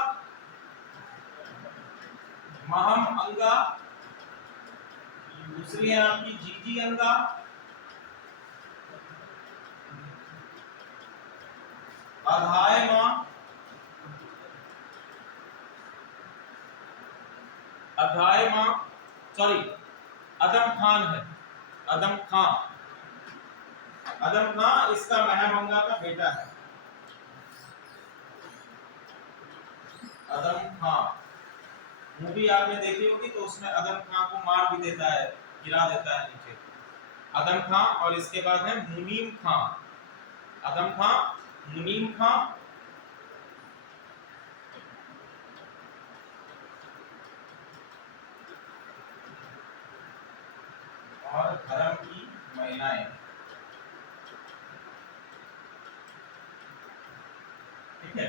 महम अंगा। दूसरी है आपकी जीजी अंगा, अधाय मां, अधाय मां, सॉरी अदम खान है, अदम खां। अदम खां इसका महमंगा का बेटा है, अदम खां। मूवी आपने देखी होगी, तो उसमें अदम खां को मार भी देता है, गिरा देता है नीचे। अदम खां, और इसके बाद है मुनीम खां। अदम खां, मुनीम खां, और धर्म की महिलाएं, ठीक है।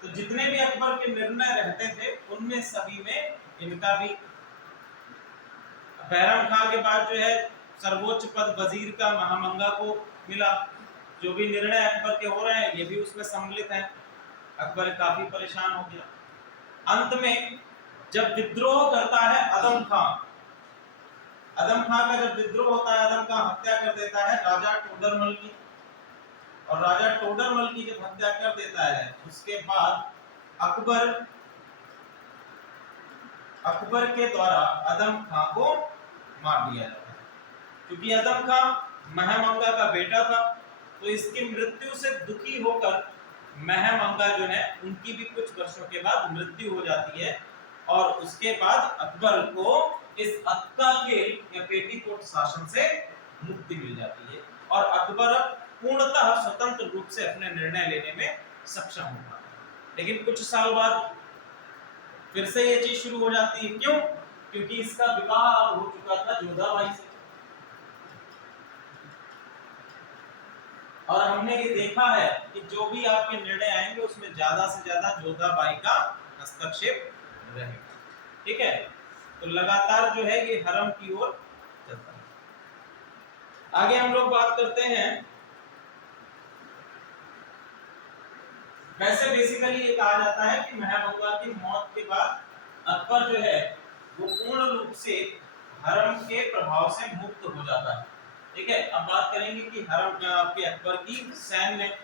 तो जितने भी अकबर के निर्णय रहते थे, उनमें सभी में इनका भी। बैरम खां के बाद जो है सर्वोच्च पद वजीर का महामंगा को मिला। जो भी निर्णय अकबर के हो रहे हैं, ये भी उसमें सम्मिलित हैं। अकबर काफी परेशान हो गया। अंत में जब विद्रोह करता है अदम खां, अदम खां का जब विद्रोह होता है, अदम खां हत्या कर देता है राजा टोडरमल की। और राजा टोडरमल की जब हत्या कर देता है, उसके बाद अकबर के द्वारा अदम खां को मार दिया जाता है। क्योंकि अदम खां महमंगा का बेटा था, तो इसकी मृत्यु से दुखी होकर महमंगा जो है उनकी भी कुछ वर्षों के बाद मृत्यु हो जाती है, और उसके बाद अकबर को इस अक्का के या पेटीकोट शासन से मुक्ति मिल जाती है, और अकबर पूर्णतः स्वतंत्र रूप से अपने निर्णय लेने में सक्षम होता है। लेकिन कुछ साल बाद फिर से ये चीज शुरू हो जाती है। क्यों? क्योंकि इसका विवाह अब हो चुका था जोधाबाई से, और हमने ये देखा है कि जो भी आपके निर्णय आएंगे उसमें ज्यादा से ज्यादा जोधाबाई का हस्तक्षेप रहेगा। ठीक है, तो लगातार जो है ये हरम की ओर चलता है। आगे हम लोग बात करते हैं। वैसे बेसिकली ये कहा जाता है कि महबूबा की मौत के बाद अकबर जो है वो पूर्ण रूप से हरम के प्रभाव से मुक्त हो जाता है। ठीक है, अब बात करेंगे कि हरम में आपके अकबर की सैन्य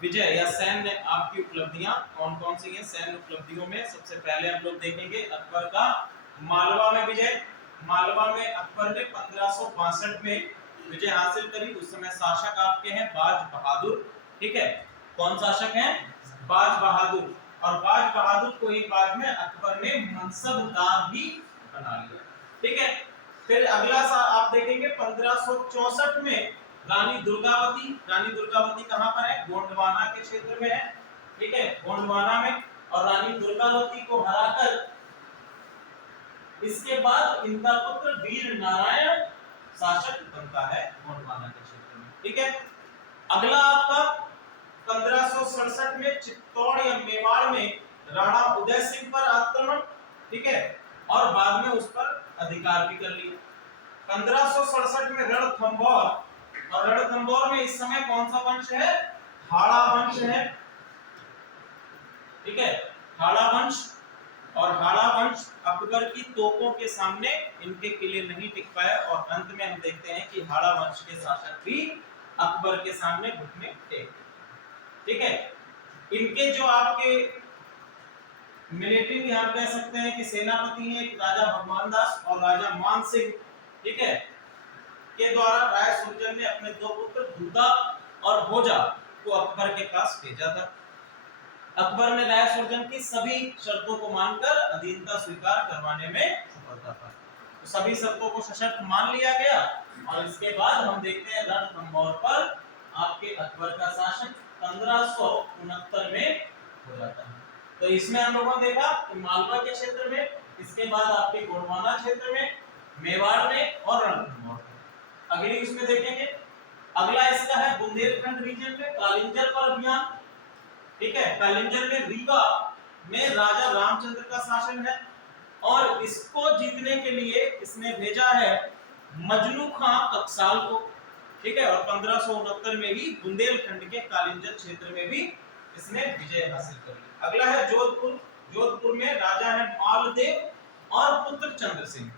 विजय या सैन्य आपकी उपलब्धियां कौन कौन सी हैं। सैन्य उपलब्धियों में सबसे पहले हम लोग देखेंगे अकबर का मालवा में विजय। मालवा में अकबर ने 1562 में विजय हासिल करी। उस समय शासक आपके हैं बाज बहादुर। ठीक है, कौन शासक हैं? बाज बहादुर। और बाज बहादुर को ही बाद में अकबर ने मनसबदार भी बना लिया। ठीक है, फिर अगला सा आप देखेंगे 1564 में रानी दुर्गावती। रानी दुर्गावती कहां पर है? गोंडवाना के क्षेत्र में है। ठीक है, गोंडवाना में। और रानी दुर्गावती को हराकर इसके बाद इनका पुत्र वीर नारायण शासक बनता है गोंडवाना के क्षेत्र में। ठीक है, अगला आपका 1567 में चित्तौड़ या मेवाड़ में राणा उदय सिंह पर आक्रमण। ठीक है, और बाद में उस पर अधिकार भी कर लिया। 1567 में रणथंभौर, और रणथंभौर में इस समय कौन सा वंश है? हाड़ा वंश है। ठीक है, हाड़ा वंश। और हाड़ा वंश अकबर की तोपों के सामने इनके किले नहीं टिक पाए, और अंत में हम देखते हैं कि हाड़ा वंश के शासक भी अकबर के सामने घुटने टेक। ठीक है, इनके जो आपके मिलिट्री हम कह सकते हैं कि सेनापति हैं राजा भगवान दास और राजा मान सिंह। ठीक है, के द्वारा राय सुरजन ने अपने दो पुत्र दूधा और भोजा को अकबर के पास भेजा था। अकबर ने राय सुरजन की सभी शर्तों को मानकर अधीनता स्वीकार करवाने में सफलता पाई। तो सभी शर्तों को सशर्त मान लिया गया, और इसके बाद हम देखते हैं रणथंभौर पर आपके अकबर का शासन 1569 में हो जाता है। तो इसमें हम लोगों ने देखा कि मालवा के क्षेत्र में, इसके बाद आपके गोंडवाना क्षेत्र में, मेवाड़ में और रणथंभौर में। अगली इसमें देखेंगे, अगला इसका है बुंदेलखंड रीजन में कालिंजर पर अभियान। ठीक है, कालिंजर में रीवा में राजा रामचंद्र का शासन है, और इसको जीतने के लिए इसने भेजा है मजनू खां कक्साल को। ठीक है, और 1569 में ही बुंदेलखंड के कालिंजर क्षेत्र में भी इसने विजय हासिल कर ली। अगला है जोधपुर। जोधपुर में राजा है मालदेव और पुत्र चंद्र सिंह।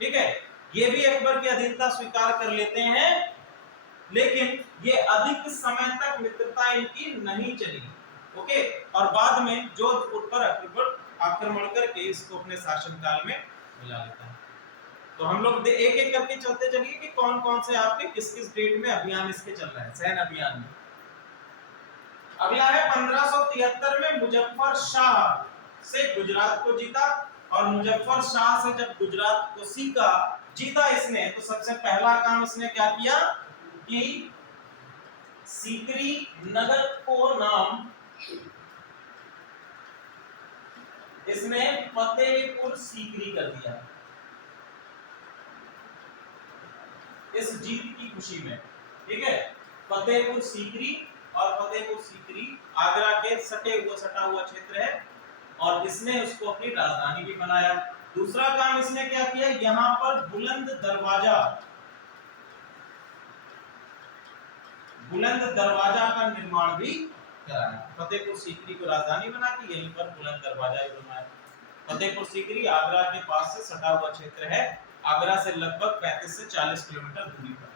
ठीक है, ये भी अकबर की अधीनता स्वीकार कर लेते हैं, लेकिन ये अधिक समय तक मित्रता इनकी नहीं चली। ओके, और बाद में जोधपुर पर अकबर आक्रमण करके इसको अपने शासनकाल में मिला लेता है। तो हम लोग एक एक करके चलते चलिए कि कौन कौन से आपके किस किस डेट में अभियान इसके चल रहे हैं सैन्य अभियान में। अगला है 1573 में मुजफ्फर शाह से गुजरात को जीता, और मुजफ्फर शाह से जब गुजरात को जीता इसने, तो सबसे पहला काम इसने क्या किया कि सीकरी नगर को नाम इसने फतेहपुर सीकरी कर दिया इस जीत की खुशी में। ठीक है, फतेहपुर सीकरी, और फतेहपुर सीकरी आगरा के सटा हुआ क्षेत्र है, और इसने उसको अपनी राजधानी भी बनाया। दूसरा काम इसने क्या किया, यहाँ पर बुलंद दरवाजा का निर्माण भी कराया। फतेहपुर सीकरी को राजधानी बना के यहीं पर बुलंद दरवाजा भी बनाया। फतेहपुर सीकरी आगरा के पास से सटा हुआ क्षेत्र है, आगरा से लगभग 35 से 40 किलोमीटर दूरी पर।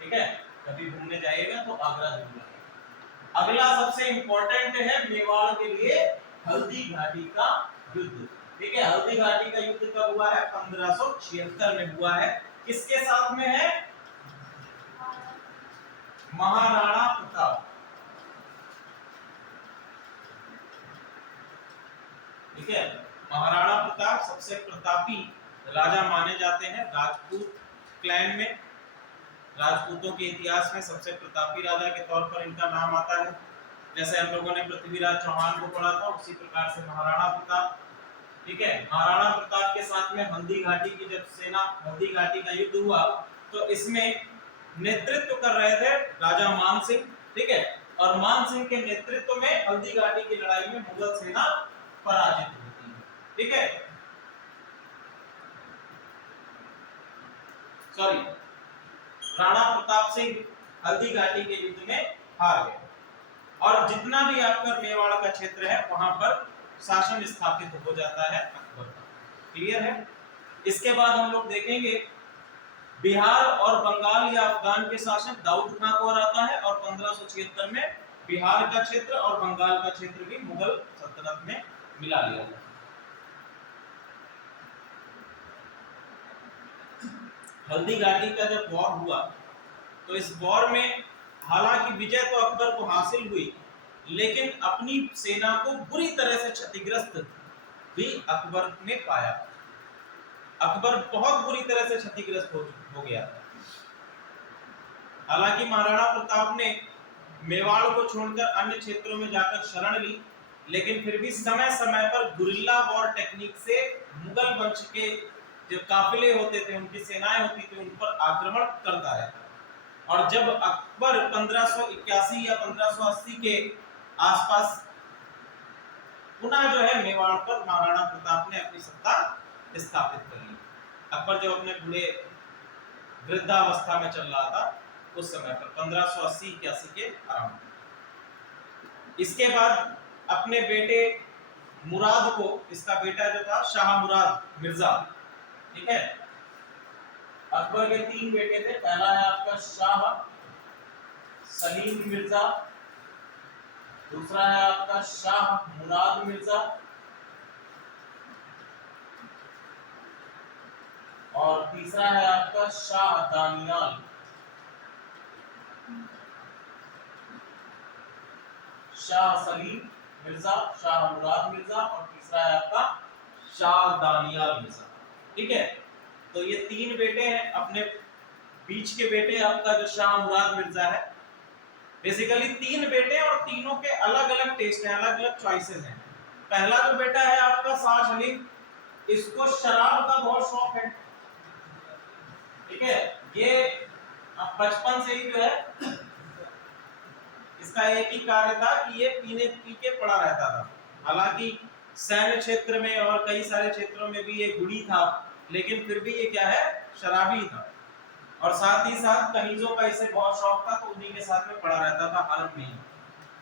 ठीक है, कभी घूमने जाइएगा तो आगरा जरूर आइएगा। अगला सबसे इंपॉर्टेंट है मेवाड़ के लिए हल्दी घाटी का युद्ध। ठीक है, हल्दी घाटी का युद्ध कब हुआ है? 1576 में हुआ है। किसके साथ में है? महाराणा प्रताप। ठीक है, महाराणा प्रताप सबसे प्रतापी राजा माने जाते हैं राजपूत क्लैन में। राजपूतों के इतिहास में सबसे प्रतापी राजा के तौर पर इनका नाम आता है। जैसे हम लोगों ने पृथ्वीराज चौहान को पढ़ा था, उसी प्रकार से महाराणा प्रताप। ठीक है, महाराणा प्रताप के साथ में हल्दी घाटी की जब सेना हल्दी घाटी का युद्ध हुआ तो इसमें नेतृत्व कर रहे थे राजा मान सिंह। ठीक है, और मान सिंह के नेतृत्व में हल्दी घाटी की लड़ाई में मुगल सेना पराजित होती है। ठीक है, सॉरी, राणा प्रताप सिंह हल्दी घाटी के युद्ध में हार गए और जितना भी आपका मेवाड़ का क्षेत्र है वहां पर शासन स्थापित हो जाता है अकबर का। क्लियर है? इसके बाद हम लोग देखेंगे बिहार और बंगाल या अफगान के शासन दाऊद खां को आता है और 1576 में बिहार का क्षेत्र और बंगाल का क्षेत्र भी मुगल सल्तनत में मिला लिया गया। हल्दी घाटी का जब वॉर हुआ तो इस वॉर में हालांकि विजय तो अकबर को हासिल हुई, लेकिन अपनी सेना को बुरी तरह से क्षतिग्रस्त भी अकबर ने पाया। अकबर बहुत बुरी तरह से क्षतिग्रस्त हो गया। हालांकि महाराणा प्रताप ने मेवाड़ को छोड़कर अन्य क्षेत्रों में जाकर शरण ली, लेकिन फिर भी समय समय पर गुरिल्ला वॉर टेक्निक से मुगल वंश के जो काफिले होते थे, उनकी सेनाएं होती थी, उन पर आक्रमण करता रहता। और जब अकबर 1581 या 1580 के आसपास पुनः जो है मेवाड़ पर महाराणा प्रताप ने अपनी सत्ता स्थापित कर ली। अकबर जब अपने बूढ़े वृद्धावस्था में चल रहा था उस समय पर 1580-81 के आरंभ। इसके बाद अपने बेटे मुराद को, इसका बेटा जो था शाह मुराद मिर्जा, ठीक है, अकबर के 3 बेटे थे। पहला है आपका शाह सलीम मिर्जा, दूसरा है आपका शाह मुराद मिर्जा और तीसरा है आपका शाह दानियाल। शाह सलीम मिर्जा, शाह मुराद मिर्जा और तीसरा है आपका शाह दानियाल मिर्जा। ठीक है, तो ये 3 बेटे हैं। अपने बीच के बेटे आपका जो शाह मुराद मिर्जा है, बेसिकली 3 बेटे और तीनों के अलग अलग टेस्ट हैं, अलग अलग चॉइसेस हैं। पहला जो बेटा है आपका शाह सलीम, इसको शराब का बहुत शौक है। ठीक है, ये बचपन से ही जो है इसका एक ही कार्य था कि ये पी के पड़ा रहता था। हालांकि सैन्य क्षेत्र में और कई सारे क्षेत्रों में भी ये गुड़ी था, लेकिन फिर भी ये क्या है, शराबी था। और साथ ही साथ कनीजों का इसे बहुत शौक था, तो उन्हीं के साथ में पड़ा रहता था हरम में।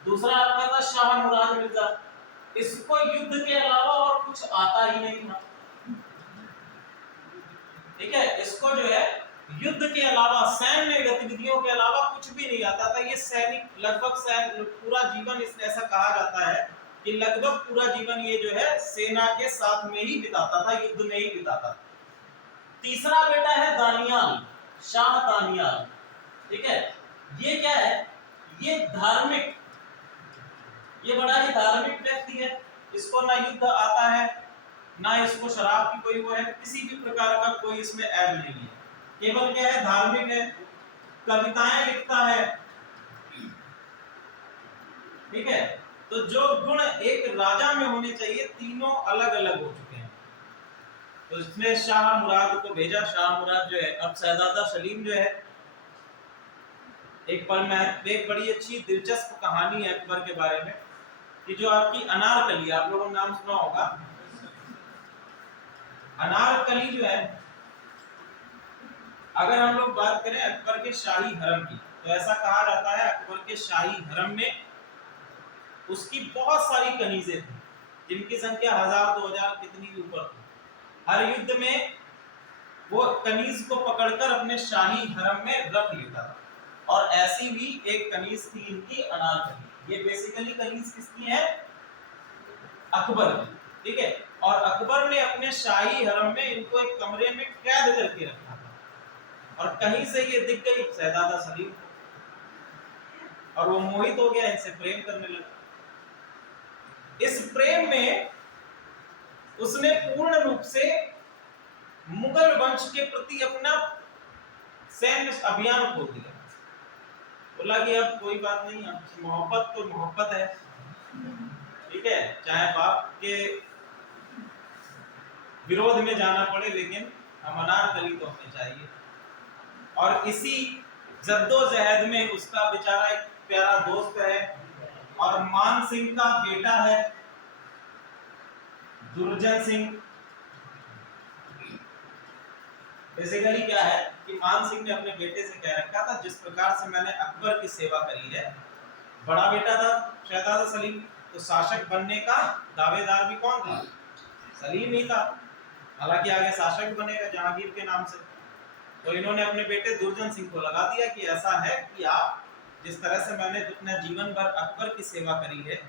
दूसरा आपका था शाह मुराद मिर्जा, इसको युद्ध के अलावा और कुछ आता ही नहीं था। ठीक है, इसको जो है युद्ध के अलावा, सैन्य गतिविधियों के अलावा कुछ भी नहीं आता था। ये सैनिक लगभग पूरा जीवन, इसने ऐसा कहा जाता है कि लगभग पूरा जीवन ये जो है सेना के साथ में ही बिताता था, युद्ध में ही बिताता था। तीसरा बेटा है दानियाल, शाह दानियाल। ठीक है, ये क्या है, ये धार्मिक, ये बड़ा ही धार्मिक व्यक्ति है। इसको ना युद्ध आता है, ना इसको शराब की कोई वो है, किसी भी प्रकार का कोई इसमें ऐब नहीं है। केवल क्या है, धार्मिक है, कविताएं लिखता है। ठीक है, तो जो गुण एक राजा में होने चाहिए, तीनों अलग अलग हो चुके हैं। तो इसने शाह मुराद को भेजा। शाह मुराद जो है, अब शहजादा सलीम जो है, एक बड़ी अच्छी दिलचस्प कहानी है अकबर के बारे में कि जो आपकी अनारकली, आप लोगों ने नाम सुना होगा। अनारकली जो है, अगर हम लोग बात करें अकबर के शाही हरम की, तो ऐसा कहा जाता है अकबर के शाही हरम में उसकी बहुत सारी कनीजें थी, जिनकी संख्या 1000-2000 कितनी भी ऊपर थी। हर युद्ध में वो कनीज को पकड़कर अपने शाही हरम में रख लेता था, और ऐसी भी एक कनीज थी इनकी, अनारकली। ये बेसिकली कनीज किसकी है, अकबर की। ठीक है, और अकबर ने अपने शाही हरम में इनको एक कमरे में कैद करके रखा था। और कहीं से ये दिख गई शहजादा सलीम और वो मोहित हो गया, इनसे प्रेम करने लगा। इस प्रेम में उसने पूर्ण रूप से मुगल वंश के प्रति अपना सैन्य अभियान खोल दिया। बोला कि अब कोई बात नहीं, अब मोहब्बत तो मोहब्बत है, ठीक है, चाहे बाप के विरोध में जाना पड़े, लेकिन हम अनारकली तो हमें चाहिए। और इसी जद्दोजहद में उसका बेचारा एक प्यारा दोस्त है और मान सिंह का बेटा है दुर्जन सिंह। बेसिकली क्या है कि मान सिंह ने अपने बेटे से कह रखा था, जिस प्रकार से मैंने अकबर की सेवा करी है, बड़ा बेटा था शहजादा सलीम, तो शासक बनने का दावेदार भी कौन था? सलीम ही था। हालांकि आगे शासक बनेगा जहांगीर के नाम से। तो इन्होंने अपने बेटे दुर्जन सिंह को लगा दिया कि ऐसा है कि आप जिस तरह से मैंने अपना जीवन भर अकबर की सेवा करी है,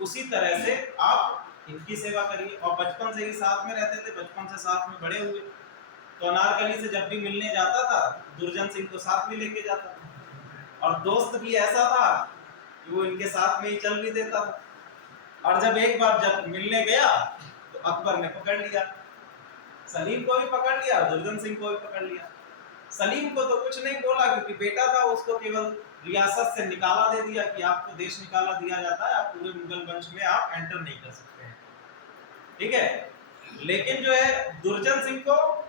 उसी तरह से आप इनकी सेवा करिए। और बचपन से ही साथ में रहते थे, बचपन से साथ में बड़े हुए, तो अनारकली से जब भी मिलने जाता था दुर्जन सिंह को साथ में लेके जाता था। और दोस्त भी ऐसा था कि वो इनके साथ में ही चल भी देता था। और जब एक बार जब मिलने गया तो अकबर ने पकड़ लिया, सलीम को भी पकड़ लिया, दुर्जन सिंह को भी पकड़ लिया। सलीम को तो कुछ नहीं बोला क्योंकि बेटा था, उसको केवल रियासत से निकाला दे दिया कि आपको देश निकाला दिया जाता है, आप पूरे मुगल वंश में आप एंटर नहीं कर सकते हैं, ठीक है। लेकिन जो है दुर्जन सिंह को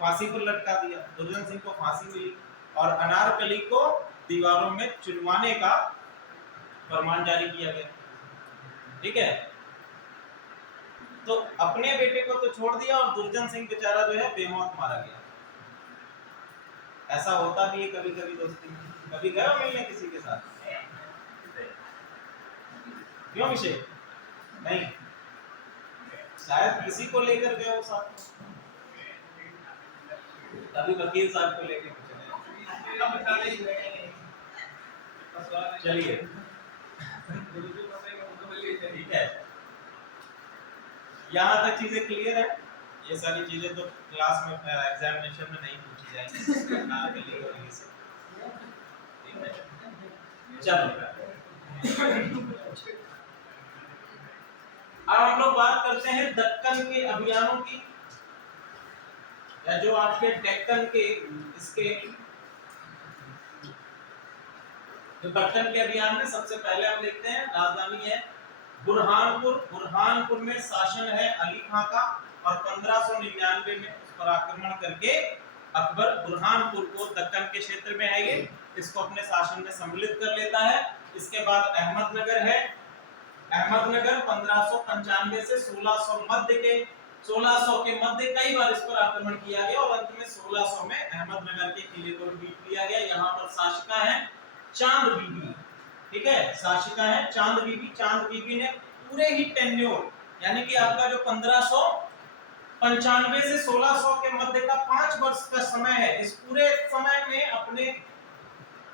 फांसी पर लटका दिया, दुर्जन सिंह को फांसी मिली और अनारकली को दीवारों में चुनवाने का फरमान जारी किया गया, ठीक है। तो अपने बेटे को तो छोड़ दिया और दुर्जन सिंह बेचारा जो है बेमौत मारा गया। ऐसा होता भी है कभी कभी दोस्ती में। कभी गए हो मिलने किसी के साथ? क्यों विषय नहीं? शायद किसी को लेकर गए हो साथ, कभी वकील साहब को लेकर चलिए, ठीक है। यहाँ तक चीजें क्लियर है। ये सारी चीजें तो क्लास में एग्जामिनेशन में नहीं पूछी जाएंगी ना, ठीक है। चलो अब हम लोग बात करते हैं दक्कन के अभियानों की, या जो आपके डेक्कन के इसके जो दक्कन के अभियान में सबसे पहले हम देखते हैं राजधानी है बुरहानपुर। बुरहानपुर में शासन है अली खां का और 1599 में उस पर आक्रमण करके अकबर बुरहानपुर को दक्कन के क्षेत्र में है ये, इसको अपने शासन में सम्मिलित कर लेता है। इसके बाद अहमदनगर है, अहमदनगर 1595 से 1600 के मध्य कई बार इस पर आक्रमण किया गया और अंत में 1600 में अहमदनगर के किले को जीत लिया गया। यहाँ पर शासिका है चांद बीबी, ठीक है, शासिका है चांद बीबी। चांद बीबी ने पूरे ही टेन्योर यानी कि आपका जो 1595 से 1600 के मध्य का 5 वर्ष का समय है, इस पूरे समय में अपने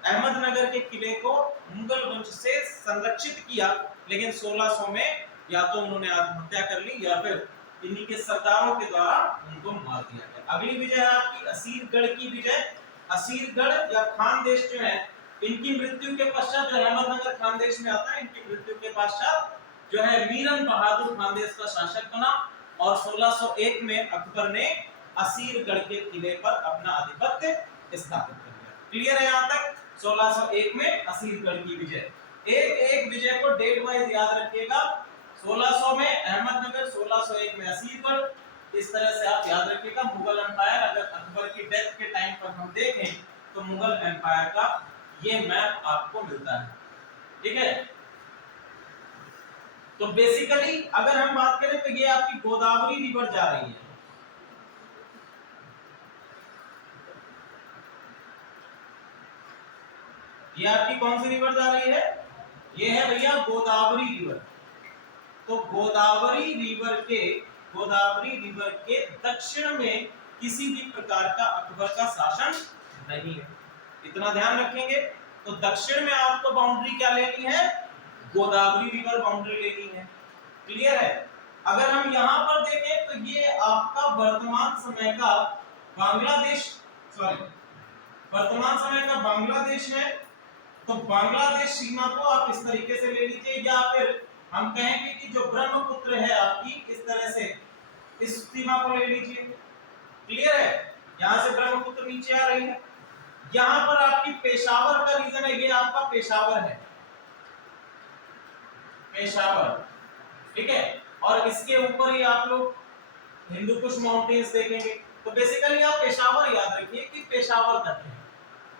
अहमदनगर के किले को मुगल वंश से संरक्षित किया। लेकिन 1600 में या तो उन्होंने आत्महत्या कर ली या फिर इन्हीं के सरदारों के द्वारा उनको मार दिया गया। अगली विजय है आपकी असीरगढ़ की विजय। असीरगढ़ या खानदेश जो है, इनकी मृत्यु के पश्चात, जो अहमदनगर खानदेश में आता है, इनकी मृत्यु के पश्चात जो है मीरन बहादुर खानदेश का शासक बना और 1601 में अकबर ने असीरगढ़ के किले पर अपना आधिपत्य स्थापित कर दिया। क्लियर है यहाँ तक? 1601 में असीरगढ़ की विजय। एक एक विजय को डेट वाइज याद रखिएगा। 1600 में अहमदनगर, 1601 में असीरगढ़। इस तरह से आप याद रखिएगा। मुगल एम्पायर अगर अकबर की डेथ के टाइम पर हम देखें तो मुगल एम्पायर का ये मैप आपको मिलता है, ठीक है। तो बेसिकली अगर हम बात करें तो ये आपकी गोदावरी रिवर जा रही है, ये आपकी कौन सी रिवर जा रही है? ये है भैया गोदावरी रिवर। तो गोदावरी रिवर के दक्षिण में किसी भी प्रकार का अकबर का शासन नहीं है, इतना ध्यान रखेंगे। तो दक्षिण में आपको बाउंड्री क्या लेनी है? गोदावरी रिवर बाउंड्री लेनी है। क्लियर है? अगर हम यहाँ पर देखें तो ये आपका वर्तमान समय का बांग्लादेश, सॉरी वर्तमान समय का बांग्लादेश है, तो बांग्लादेश सीमा को आप इस तरीके से ले लीजिए, या फिर हम कहेंगे कि जो ब्रह्मपुत्र है आपकी, इस तरह से इस सीमा को ले लीजिए। क्लियर है? यहां से ब्रह्मपुत्र नीचे आ रही है, यहां पर आपकी पेशावर का रीजन है, ये आपका पेशावर है, पेशावर, ठीक है। और इसके ऊपर ही आप लोग हिंदू कुश माउंटेन्स देखेंगे, तो बेसिकली आप पेशावर याद रखिए कि पेशावर तक है,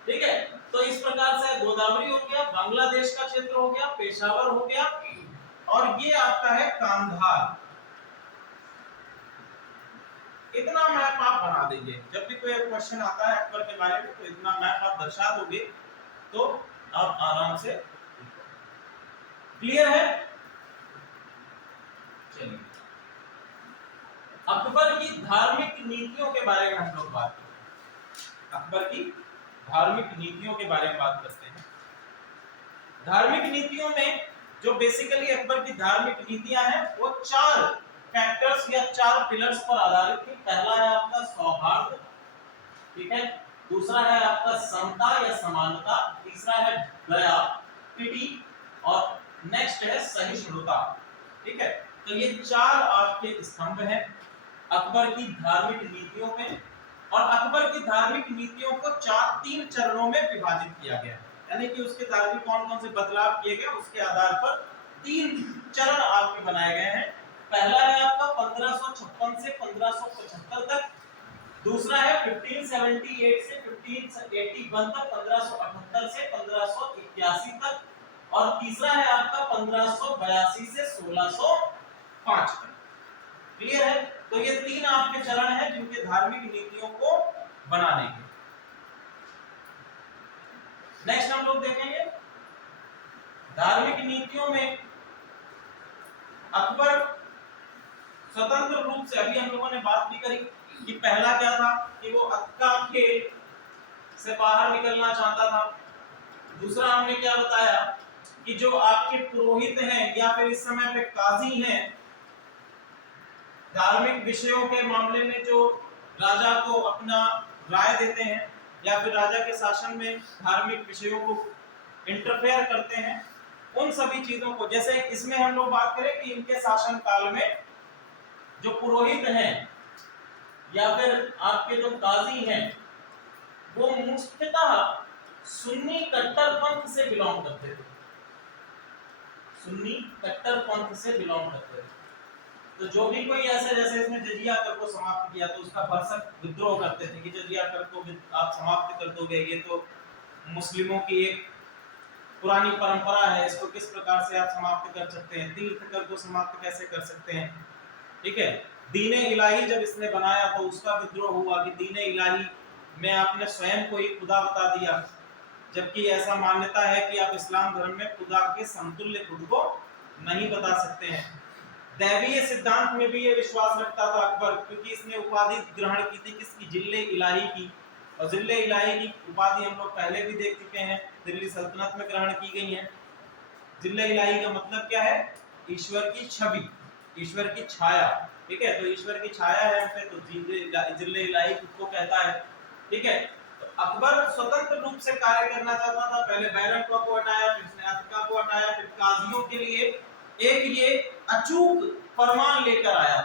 ठीक है। तो इस प्रकार से गोदावरी हो गया, बांग्लादेश का क्षेत्र हो गया, पेशावर हो गया, और ये आपका है कांधार। इतना मैप आप बना देंगे, जब भी कोई क्वेश्चन आता है अकबर के बारे में तो इतना मैप आप दर्शा दोगे तो आप आराम से, क्लियर है? चलिए अकबर की धार्मिक नीतियों के बारे में हम लोग बात करते हैं। अकबर की धार्मिक नीतियों के बारे में बात करते हैं। धार्मिक नीतियों में जो बेसिकली अकबर की धार्मिक नीतियां हैं वो 4 फैक्टर्स या 4 पिलर्स पर आधारित थी। पहला है आपका सौहार्द, ठीक है। दूसरा है आपका समता या समानता, तीसरा है दया, पिटी, और नेक्स्ट है सहिष्णुता, ठीक है। तो ये 4 आपके स्तंभ हैं अकबर की धार्मिक नीतियों में, और अकबर की धार्मिक नीतियों को 3 चरणों में विभाजित किया गया, यानी कि उसके धार्मिक कौन कौन से बदलाव किए गए उसके आधार पर 3 चरण आपके बनाए गए हैं। पहला है आपका 1556 से 1575 तक, दूसरा है 1578 से 1581 तक, 1578 से 1581 तक, और तीसरा है आपका 1582 से 1605 तक। क्लियर है? तो ये 3 आपके चरण हैं जिनके धार्मिक नीतियों को बनाने के। नेक्स्ट हम लोग देखेंगे धार्मिक नीतियों में अकबर स्वतंत्र रूप से, अभी हम लोगों ने बात भी करी कि पहला क्या था कि वो अक्का खेल से बाहर निकलना चाहता था। दूसरा हमने क्या बताया कि जो आपके पुरोहित हैं या फिर इस समय पे काजी हैं, धार्मिक विषयों के मामले में जो राजा को अपना राय देते हैं या फिर राजा के शासन में धार्मिक विषयों को इंटरफेयर करते हैं, उन सभी चीजों को, जैसे इसमें हम लोग बात करें कि इनके शासन काल में जो पुरोहित हैं या फिर आपके जो काजी हैं वो मुख्यतः सुन्नी कट्टर पंथ से बिलोंग करते थे, सुन्नी कट्टर पंथ से बिलोंग करते थे। तो जो भी कोई ऐसे, जैसे इसमें जजिया कर को समाप्त किया तो उसका भरसक विद्रोह करते थे कि जजिया कर को आप समाप्त कर दोगे, ये तो मुस्लिमों की एक पुरानी परंपरा है, इसको किस प्रकार से आप समाप्त कर सकते हैं, तीर्थ कर को समाप्त कैसे कर सकते हैं, ठीक है। दीने इलाही जब इसने बनाया तो उसका विद्रोह हुआ कि दीने इलाही में आपने स्वयं को ही खुदा बता दिया, जबकि ऐसा मान्यता है कि आप इस्लाम धर्म में खुदा के समतुल्य खुद को नहीं बता सकते हैं। दैवीय सिद्धांत में भी ये विश्वास रखता था अकबर, क्योंकि इसने उपाधि ग्रहण की थी किसकी, जिल्ले इलाही की, और जिल्ले इलाही की उपाधि हम लोग पहले भी देख चुके हैं, दिल्ली सल्तनत में ग्रहण की गई है। जिल्ले इलाही का मतलब क्या है, ईश्वर की छवि, ईश्वर की छाया, ठीक है। तो ईश्वर की छाया है हम पे, तो जिल्ले इलाही को कहता है, ठीक है। तो अकबर स्वतंत्र रूप से कार्य करना चाहता था, पहले बैरक को हटाया, फिर उसने अतका को हटाया, फिर काजियों के लिए एक ये अचूक फरमान लेकर आया,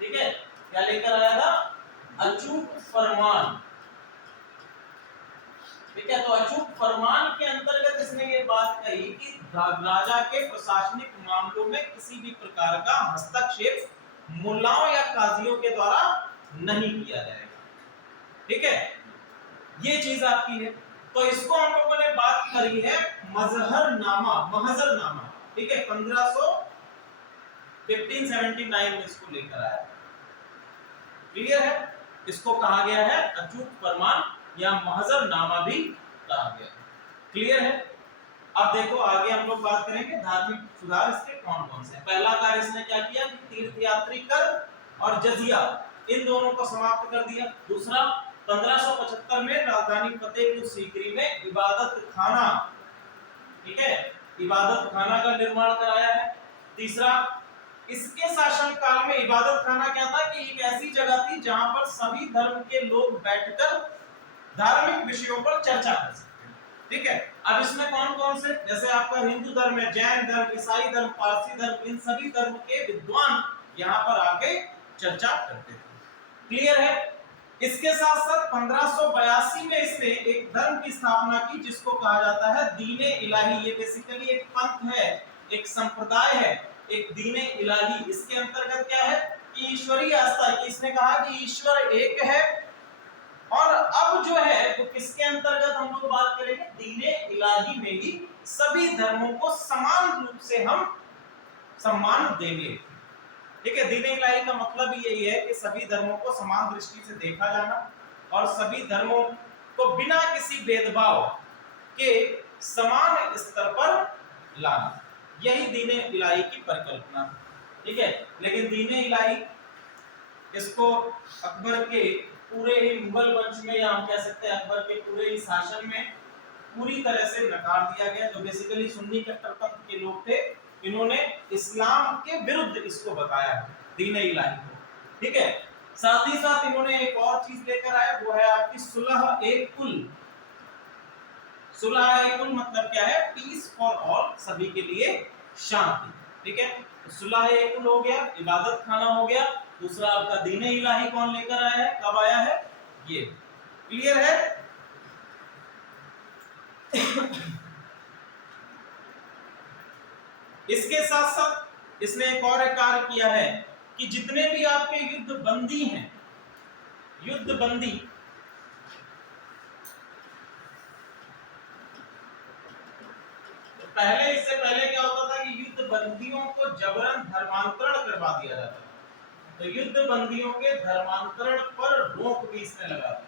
ठीक है। क्या लेकर आया था, अचूक फरमान, ठीक है। तो अचूक फरमान के अंतर्गत इसने ये बात कही कि राजा के प्रशासनिक मामलों में किसी भी प्रकार का हस्तक्षेप मुल्लाओं या काजियों के द्वारा नहीं किया जाएगा, ठीक है। ये चीज आपकी है। तो इसको हम लोगों ने बात करी है मजहरनामा, महजरनामा, ठीक है। 1579 में इसको लेकर आया, क्लियर है। इसको कहा गया है अचूक फरमान या महजरनामा भी कहा गया है, क्लियर है। अब देखो आगे हम लोग बात करेंगे धार्मिक सुधार इसके कौन कौन से। पहला कार्य इसने क्या किया कि तीर्थयात्री कर और जजिया इन दोनों को समाप्त कर दिया। दूसरा 1575 में राजधानी फतेहपुर सीकरी में इबादत खाना, ठीक है, इबादत खाना का निर्माण कराया है। तीसरा, इसके शासन काल में इबादत खाना क्या था कि एक ऐसी जगह थी जहां पर सभी धर्म के लोग बैठकर धार्मिक विषयों पर चर्चा कर सकते हैं। ठीक है, अब इसमें कौन कौन से, जैसे आपका हिंदू धर्म है, जैन धर्म, ईसाई धर्म, पारसी धर्म, इन सभी धर्म के विद्वान यहाँ पर आके चर्चा करते थे। क्लियर है। इसके साथ साथ 1582 में इसने एक धर्म की स्थापना की जिसको कहा जाता है दीने इलाही। ये बेसिकली एक पंथ है, एक संप्रदाय है, एक दीने इलाही। इसके अंतर्गत क्या है कि ईश्वरीय आस्था की। इसने कहा कि ईश्वर एक है, और अब जो है वो किसके अंतर्गत हम लोग बात करेंगे, दीने इलाही में ही सभी धर्मों को समान रूप से हम सम्मान देंगे। ठीक है, दीन इलाही का मतलब ही यही है कि सभी धर्मों को समान दृष्टि से देखा जाना और सभी धर्मों को बिना किसी भेदभाव के समान स्तर पर लाना, यही दीन इलाही की परिकल्पना। ठीक है, लेकिन दीन इलाही इसको अकबर के पूरे ही मुगल वंश में, या हम कह सकते हैं अकबर के पूरे ही शासन में पूरी तरह से नकार दिया गया। जो बेसिकली सुन्नी कट्टरपंथ के लोग थे, इन्होंने इस्लाम के विरुद्ध इसको बताया दीन इलाही को। ठीक है, साथ ही साथ इन्होंने एक और चीज लेकर आए, वो है आपकी सुलह ए कुल। सुलह ए कुल मतलब क्या है, पीस फॉर ऑल, सभी के लिए शांति। ठीक है, तो सुलह ए कुल हो गया, इबादत खाना हो गया। दूसरा आपका दीन इलाही कौन लेकर आया है, कब आया है, ये क्लियर है। इसके साथ साथ इसने एक और कार्य किया है कि जितने भी आपके युद्ध बंदी हैं, युद्ध बंदी, तो पहले, इससे पहले क्या होता था कि युद्ध बंदियों को जबरन धर्मांतरण करवा दिया जाता था। तो युद्ध बंदियों के धर्मांतरण पर रोक भी इसने लगा दी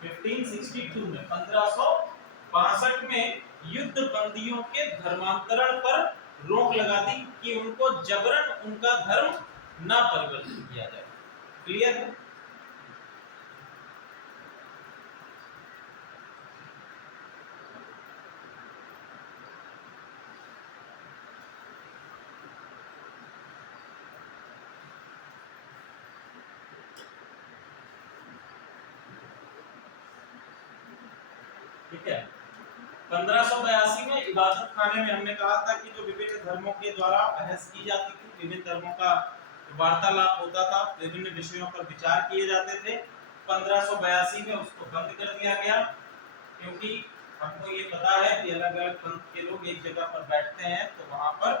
1562 में, 1562 में युद्ध बंदियों के धर्मांतरण पर रोक लगा दी कि उनको जबरन उनका धर्म ना परिवर्तित किया जाए। क्लियर है। ठीक है, 1582 में इबादत खाने में हमने कहा था कि जो विभिन्न धर्मों के द्वारा बहस की जाती थी, विभिन्न धर्मों का वार्तालाप होता था, विभिन्न विषयों पर विचार किए जाते थे। 1582 में उसको बंद कर दिया गया, क्योंकि हमको ये पता है कि अलग अलग पंथ के लोग एक जगह पर बैठते हैं, तो वहां पर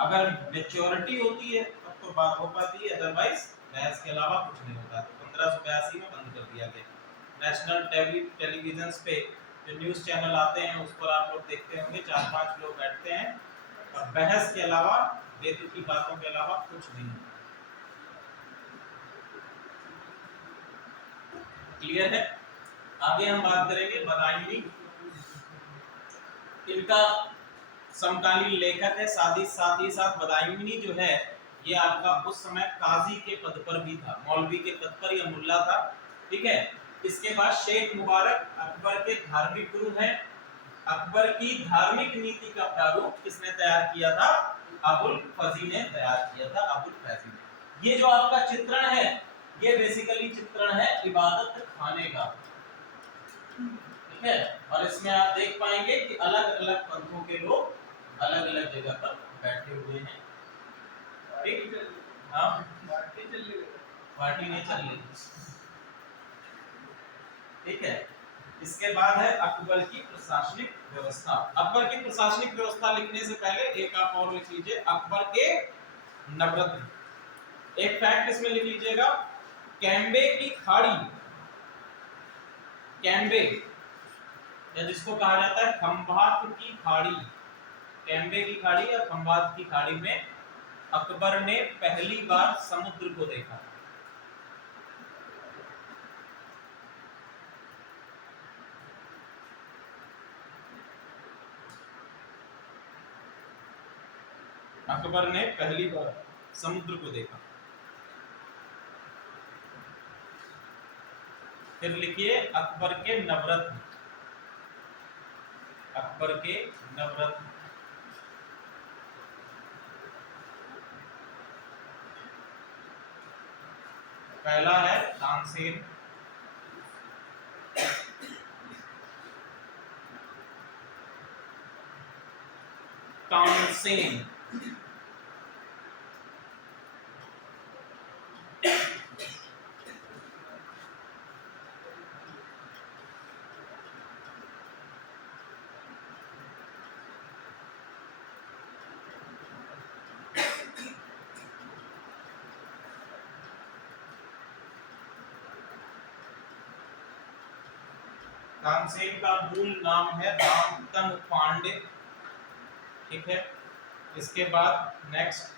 अगर मेच्योरिटी होती है तब तो बात हो पाती है, अदरवाइज बहस के अलावा कुछ नहीं होता। तो 1582 में बंद कर दिया गया। नेशनल टेलीविजन पे जो न्यूज़ चैनल आते हैं उस पर आप लोग देखते होंगे, 4-5 लोग बैठते हैं और बहस के अलावा, बेतुकी बातों के अलावा कुछ नहीं। क्लियर है। आगे हम बात करेंगे बदायूनी। इनका समकालीन लेखक है, साथ ही साथ बदायूनी जो है ये आपका उस समय काजी के पद पर भी था, मौलवी के पद पर यह मुल्ला था। ठीक है, इसके बाद शेख मुबारक अकबर के धार्मिक गुरु हैं। अकबर की धार्मिक नीति का प्रारूप किसने तैयार किया था, अबुल फजी ने तैयार किया था, अबुल फजी ने। ये जो आपका चित्रण है, ये बेसिकली चित्रण है इबादत खाने का। ठीक है, और इसमें आप देख पाएंगे कि अलग अलग पंथों के लोग अलग अलग जगह पर बैठे हुए हैं। ठीक, हाँ, पार्टी नहीं चल रही। ठीक है, इसके बाद है अकबर की प्रशासनिक व्यवस्था। अकबर की प्रशासनिक व्यवस्था लिखने से पहले एक आप और लिख लीजिए, अकबर के नवरत्न। एक फैक्ट इसमें लिख लीजिएगा, कैम्बे की खाड़ी, कैम्बे या जिसको कहा जाता है खंभात की खाड़ी, कैम्बे की खाड़ी या खंभात की खाड़ी में अकबर ने पहली बार समुद्र को देखा। अकबर ने पहली बार समुद्र को देखा। फिर लिखिए अकबर के नवरत्न, अकबर के नवरत्न। पहला है तानसेन, तानसेन। तानसेन का मूल नाम है रामतन पांडे, ठीक है। इसके बाद नेक्स्ट,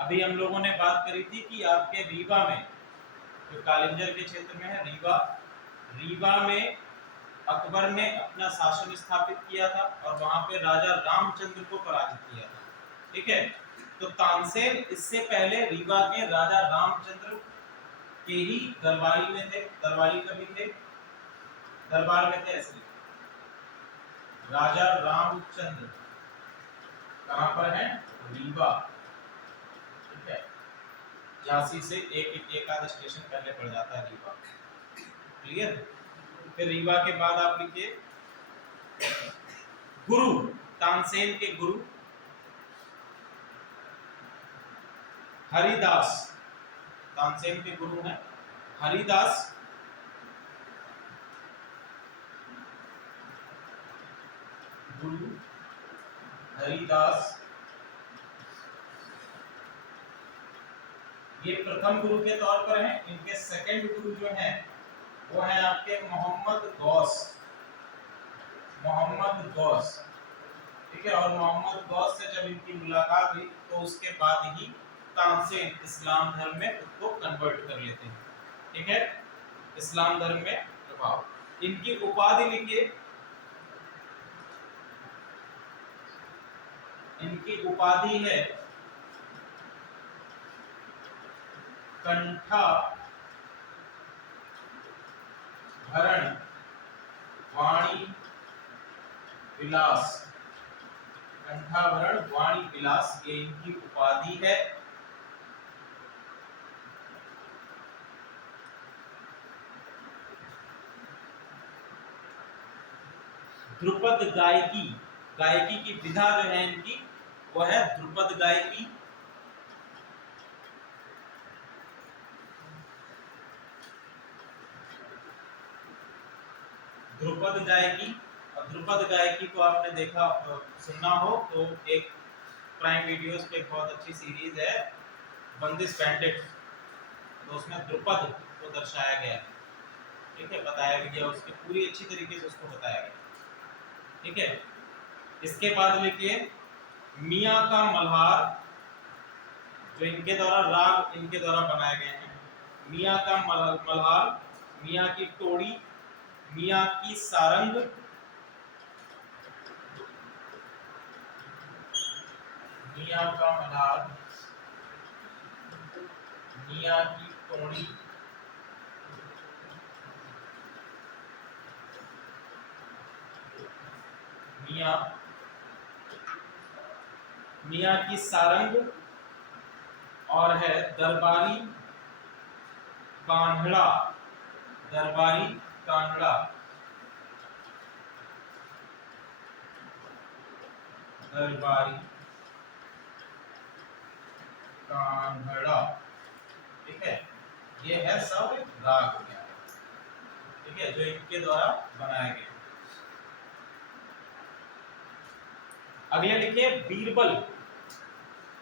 अभी हम लोगों ने बात करी थी कि आपके रीवा में, जो कालिंजर के क्षेत्र में है रीवा, रीवा में अकबर ने अपना शासन स्थापित किया था और वहां पे राजा रामचंद्र को पराजित किया था, ठीक है। तो तानसेन इससे पहले रीवा के राजा रामचंद्र के ही दरबारी में थे, दरबारी कभी थे, दरबार में थे ऐसे। राजा रामचंद्र कहां पर है? रीवा, ठीक है। झांसी से एक आध स्टेशन पहले पड़ जाता है रीवा, क्लियर। फिर रीवा के बाद आप लिखिए गुरु, तानसेन के गुरु हरिदास, तानसेन के गुरु हैं हरिदास, गुरु हरिदास। ये प्रथम गुरु के तौर पर हैं। इनके सेकंड गुरु जो हैं वो हैं आपके मोहम्मद गौस, मोहम्मद गौस, ठीक है। और मोहम्मद गौस से जब इनकी मुलाकात हुई तो उसके बाद ही तानसेन इस्लाम धर्म में खुद को कन्वर्ट कर लेते हैं, ठीक है। इस्लाम धर्म में प्रभाव। इनकी उपाधि लिखिए, इनकी उपाधि है कंठा भरण वाणी विलास, कंठाभरण वाणी विलास, ये इनकी उपाधि है। ध्रुपद गायकी, गायकी की विधा जो है इनकी वो है ध्रुपद गायकी। ध्रुपद गायकी, और ध्रुपद गायकी को आपने देखा सुनना हो तो एक प्राइम वीडियोस पे बहुत अच्छी सीरीज है बंदिश बैंडिट, तो उसमें ध्रुपद को दर्शाया गया है, ठीक है, बताया गया, उसकी पूरी अच्छी तरीके से उसको बताया गया, ठीक है। इसके बाद लिखिए मियाँ का मल्हार, जो इनके द्वारा राग इनके द्वारा बनाए गए हैं। मियाँ का मल्हार, मियाँ की टोड़ी, मियाँ की सारंग, मियाँ का मल्हार, मियाँ की टोड़ी, मियाँ की सारंग, और है दरबारी कान्हड़ा, दरबारी कान्हड़ा, दरबारी कान्हड़ा, ठीक है। ये है सब राग, ठीक है, जो इनके द्वारा बनाए गए। अगले लिखिए बीरबल,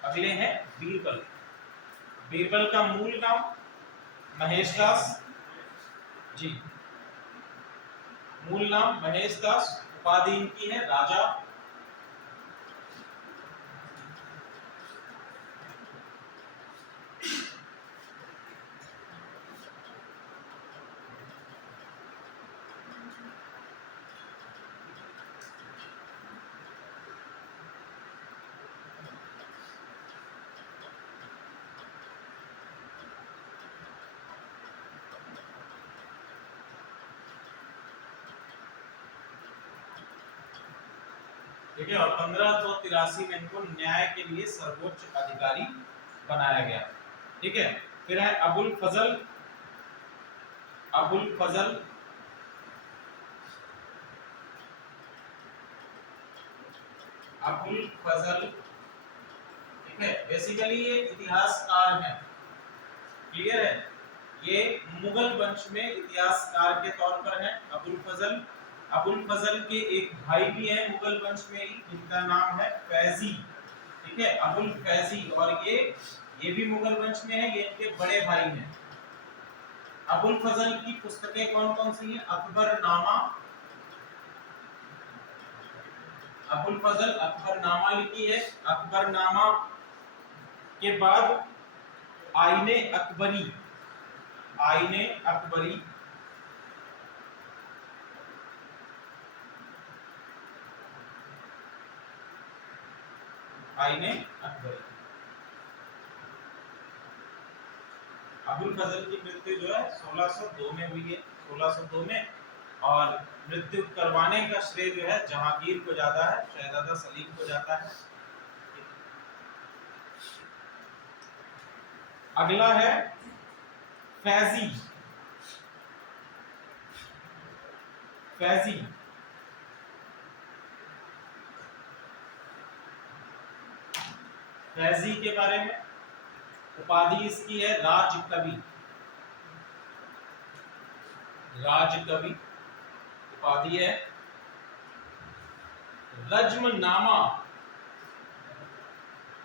अगले हैं बीरबल। बीरबल का मूल नाम महेश दास जी, मूल नाम महेश दास, उपाधि इनकी है राजा। ठीक है, और 1583 में इनको न्याय के लिए सर्वोच्च अधिकारी बनाया गया। ठीक है, फिर है अबुल फजल। अबुल फजल अबुल फजल ठीक है, बेसिकली ये इतिहासकार हैं। क्लियर है, ये मुगल वंश में इतिहासकार के तौर पर हैं अबुल फजल। अबुल फजल के एक भाई भी हैं मुगल वंश में ही, जिनका नाम है फैजी। ठीक है, अबुल फैजी, और ये भी मुगल वंश में है, ये इनके बड़े भाई हैं। अबुल फजल की पुस्तकें कौन कौन सी हैं? अकबरनामा। अबुल फजल अकबरनामा लिखी है। अकबरनामा के बाद आईने अकबरी। आईने अकबरी, आईने अकबरी। अबुल फजल की मृत्यु जो है 1602 में हुई है, 1602 में। और मृत्यु करवाने का श्रेय जो है जहांगीर को जाता है, शहजादा सलीम को जाता है। अगला है फैजी। फैजी फैजी के बारे में उपाधि इसकी है राजकवि। राजकवि उपाधि है। रज्मनामा,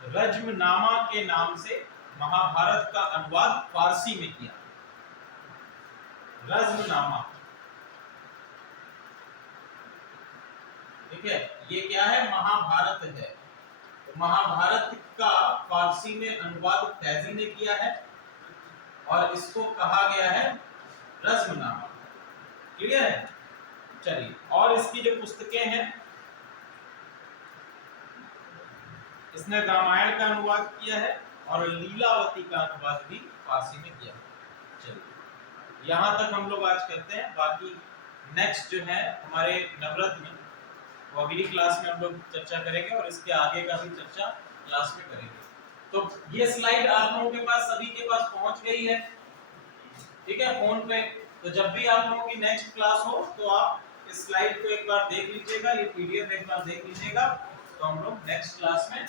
रज्मनामा के नाम से महाभारत का अनुवाद फारसी में किया। रज्मनामा, ठीक है, ये क्या है? महाभारत है। महाभारत का फारसी में अनुवाद फैजी ने किया है और इसको कहा गया है रज्मनामा। क्लियर है? चलिए, और इसकी जो पुस्तकें हैं, इसने रामायण का अनुवाद किया है और लीलावती का अनुवाद भी फारसी में किया है। चलिए, यहाँ तक हम लोग आज करते हैं। बाकी नेक्स्ट जो है हमारे नवरत्न, वो अगली क्लास में हम लोग चर्चा करेंगे और इसके आगे का भी चर्चा क्लास में करेंगे। तो ये स्लाइड आप लोगों के पास, सभी के पास पहुंच गई है, ठीक है, फोन पे। तो जब भी आप लोगों की नेक्स्ट क्लास हो तो आप इस स्लाइड को एक बार देख लीजिएगा, ये पीडीएफ एक बार देख लीजिएगा, तो हम लोग नेक्स्ट क्लास में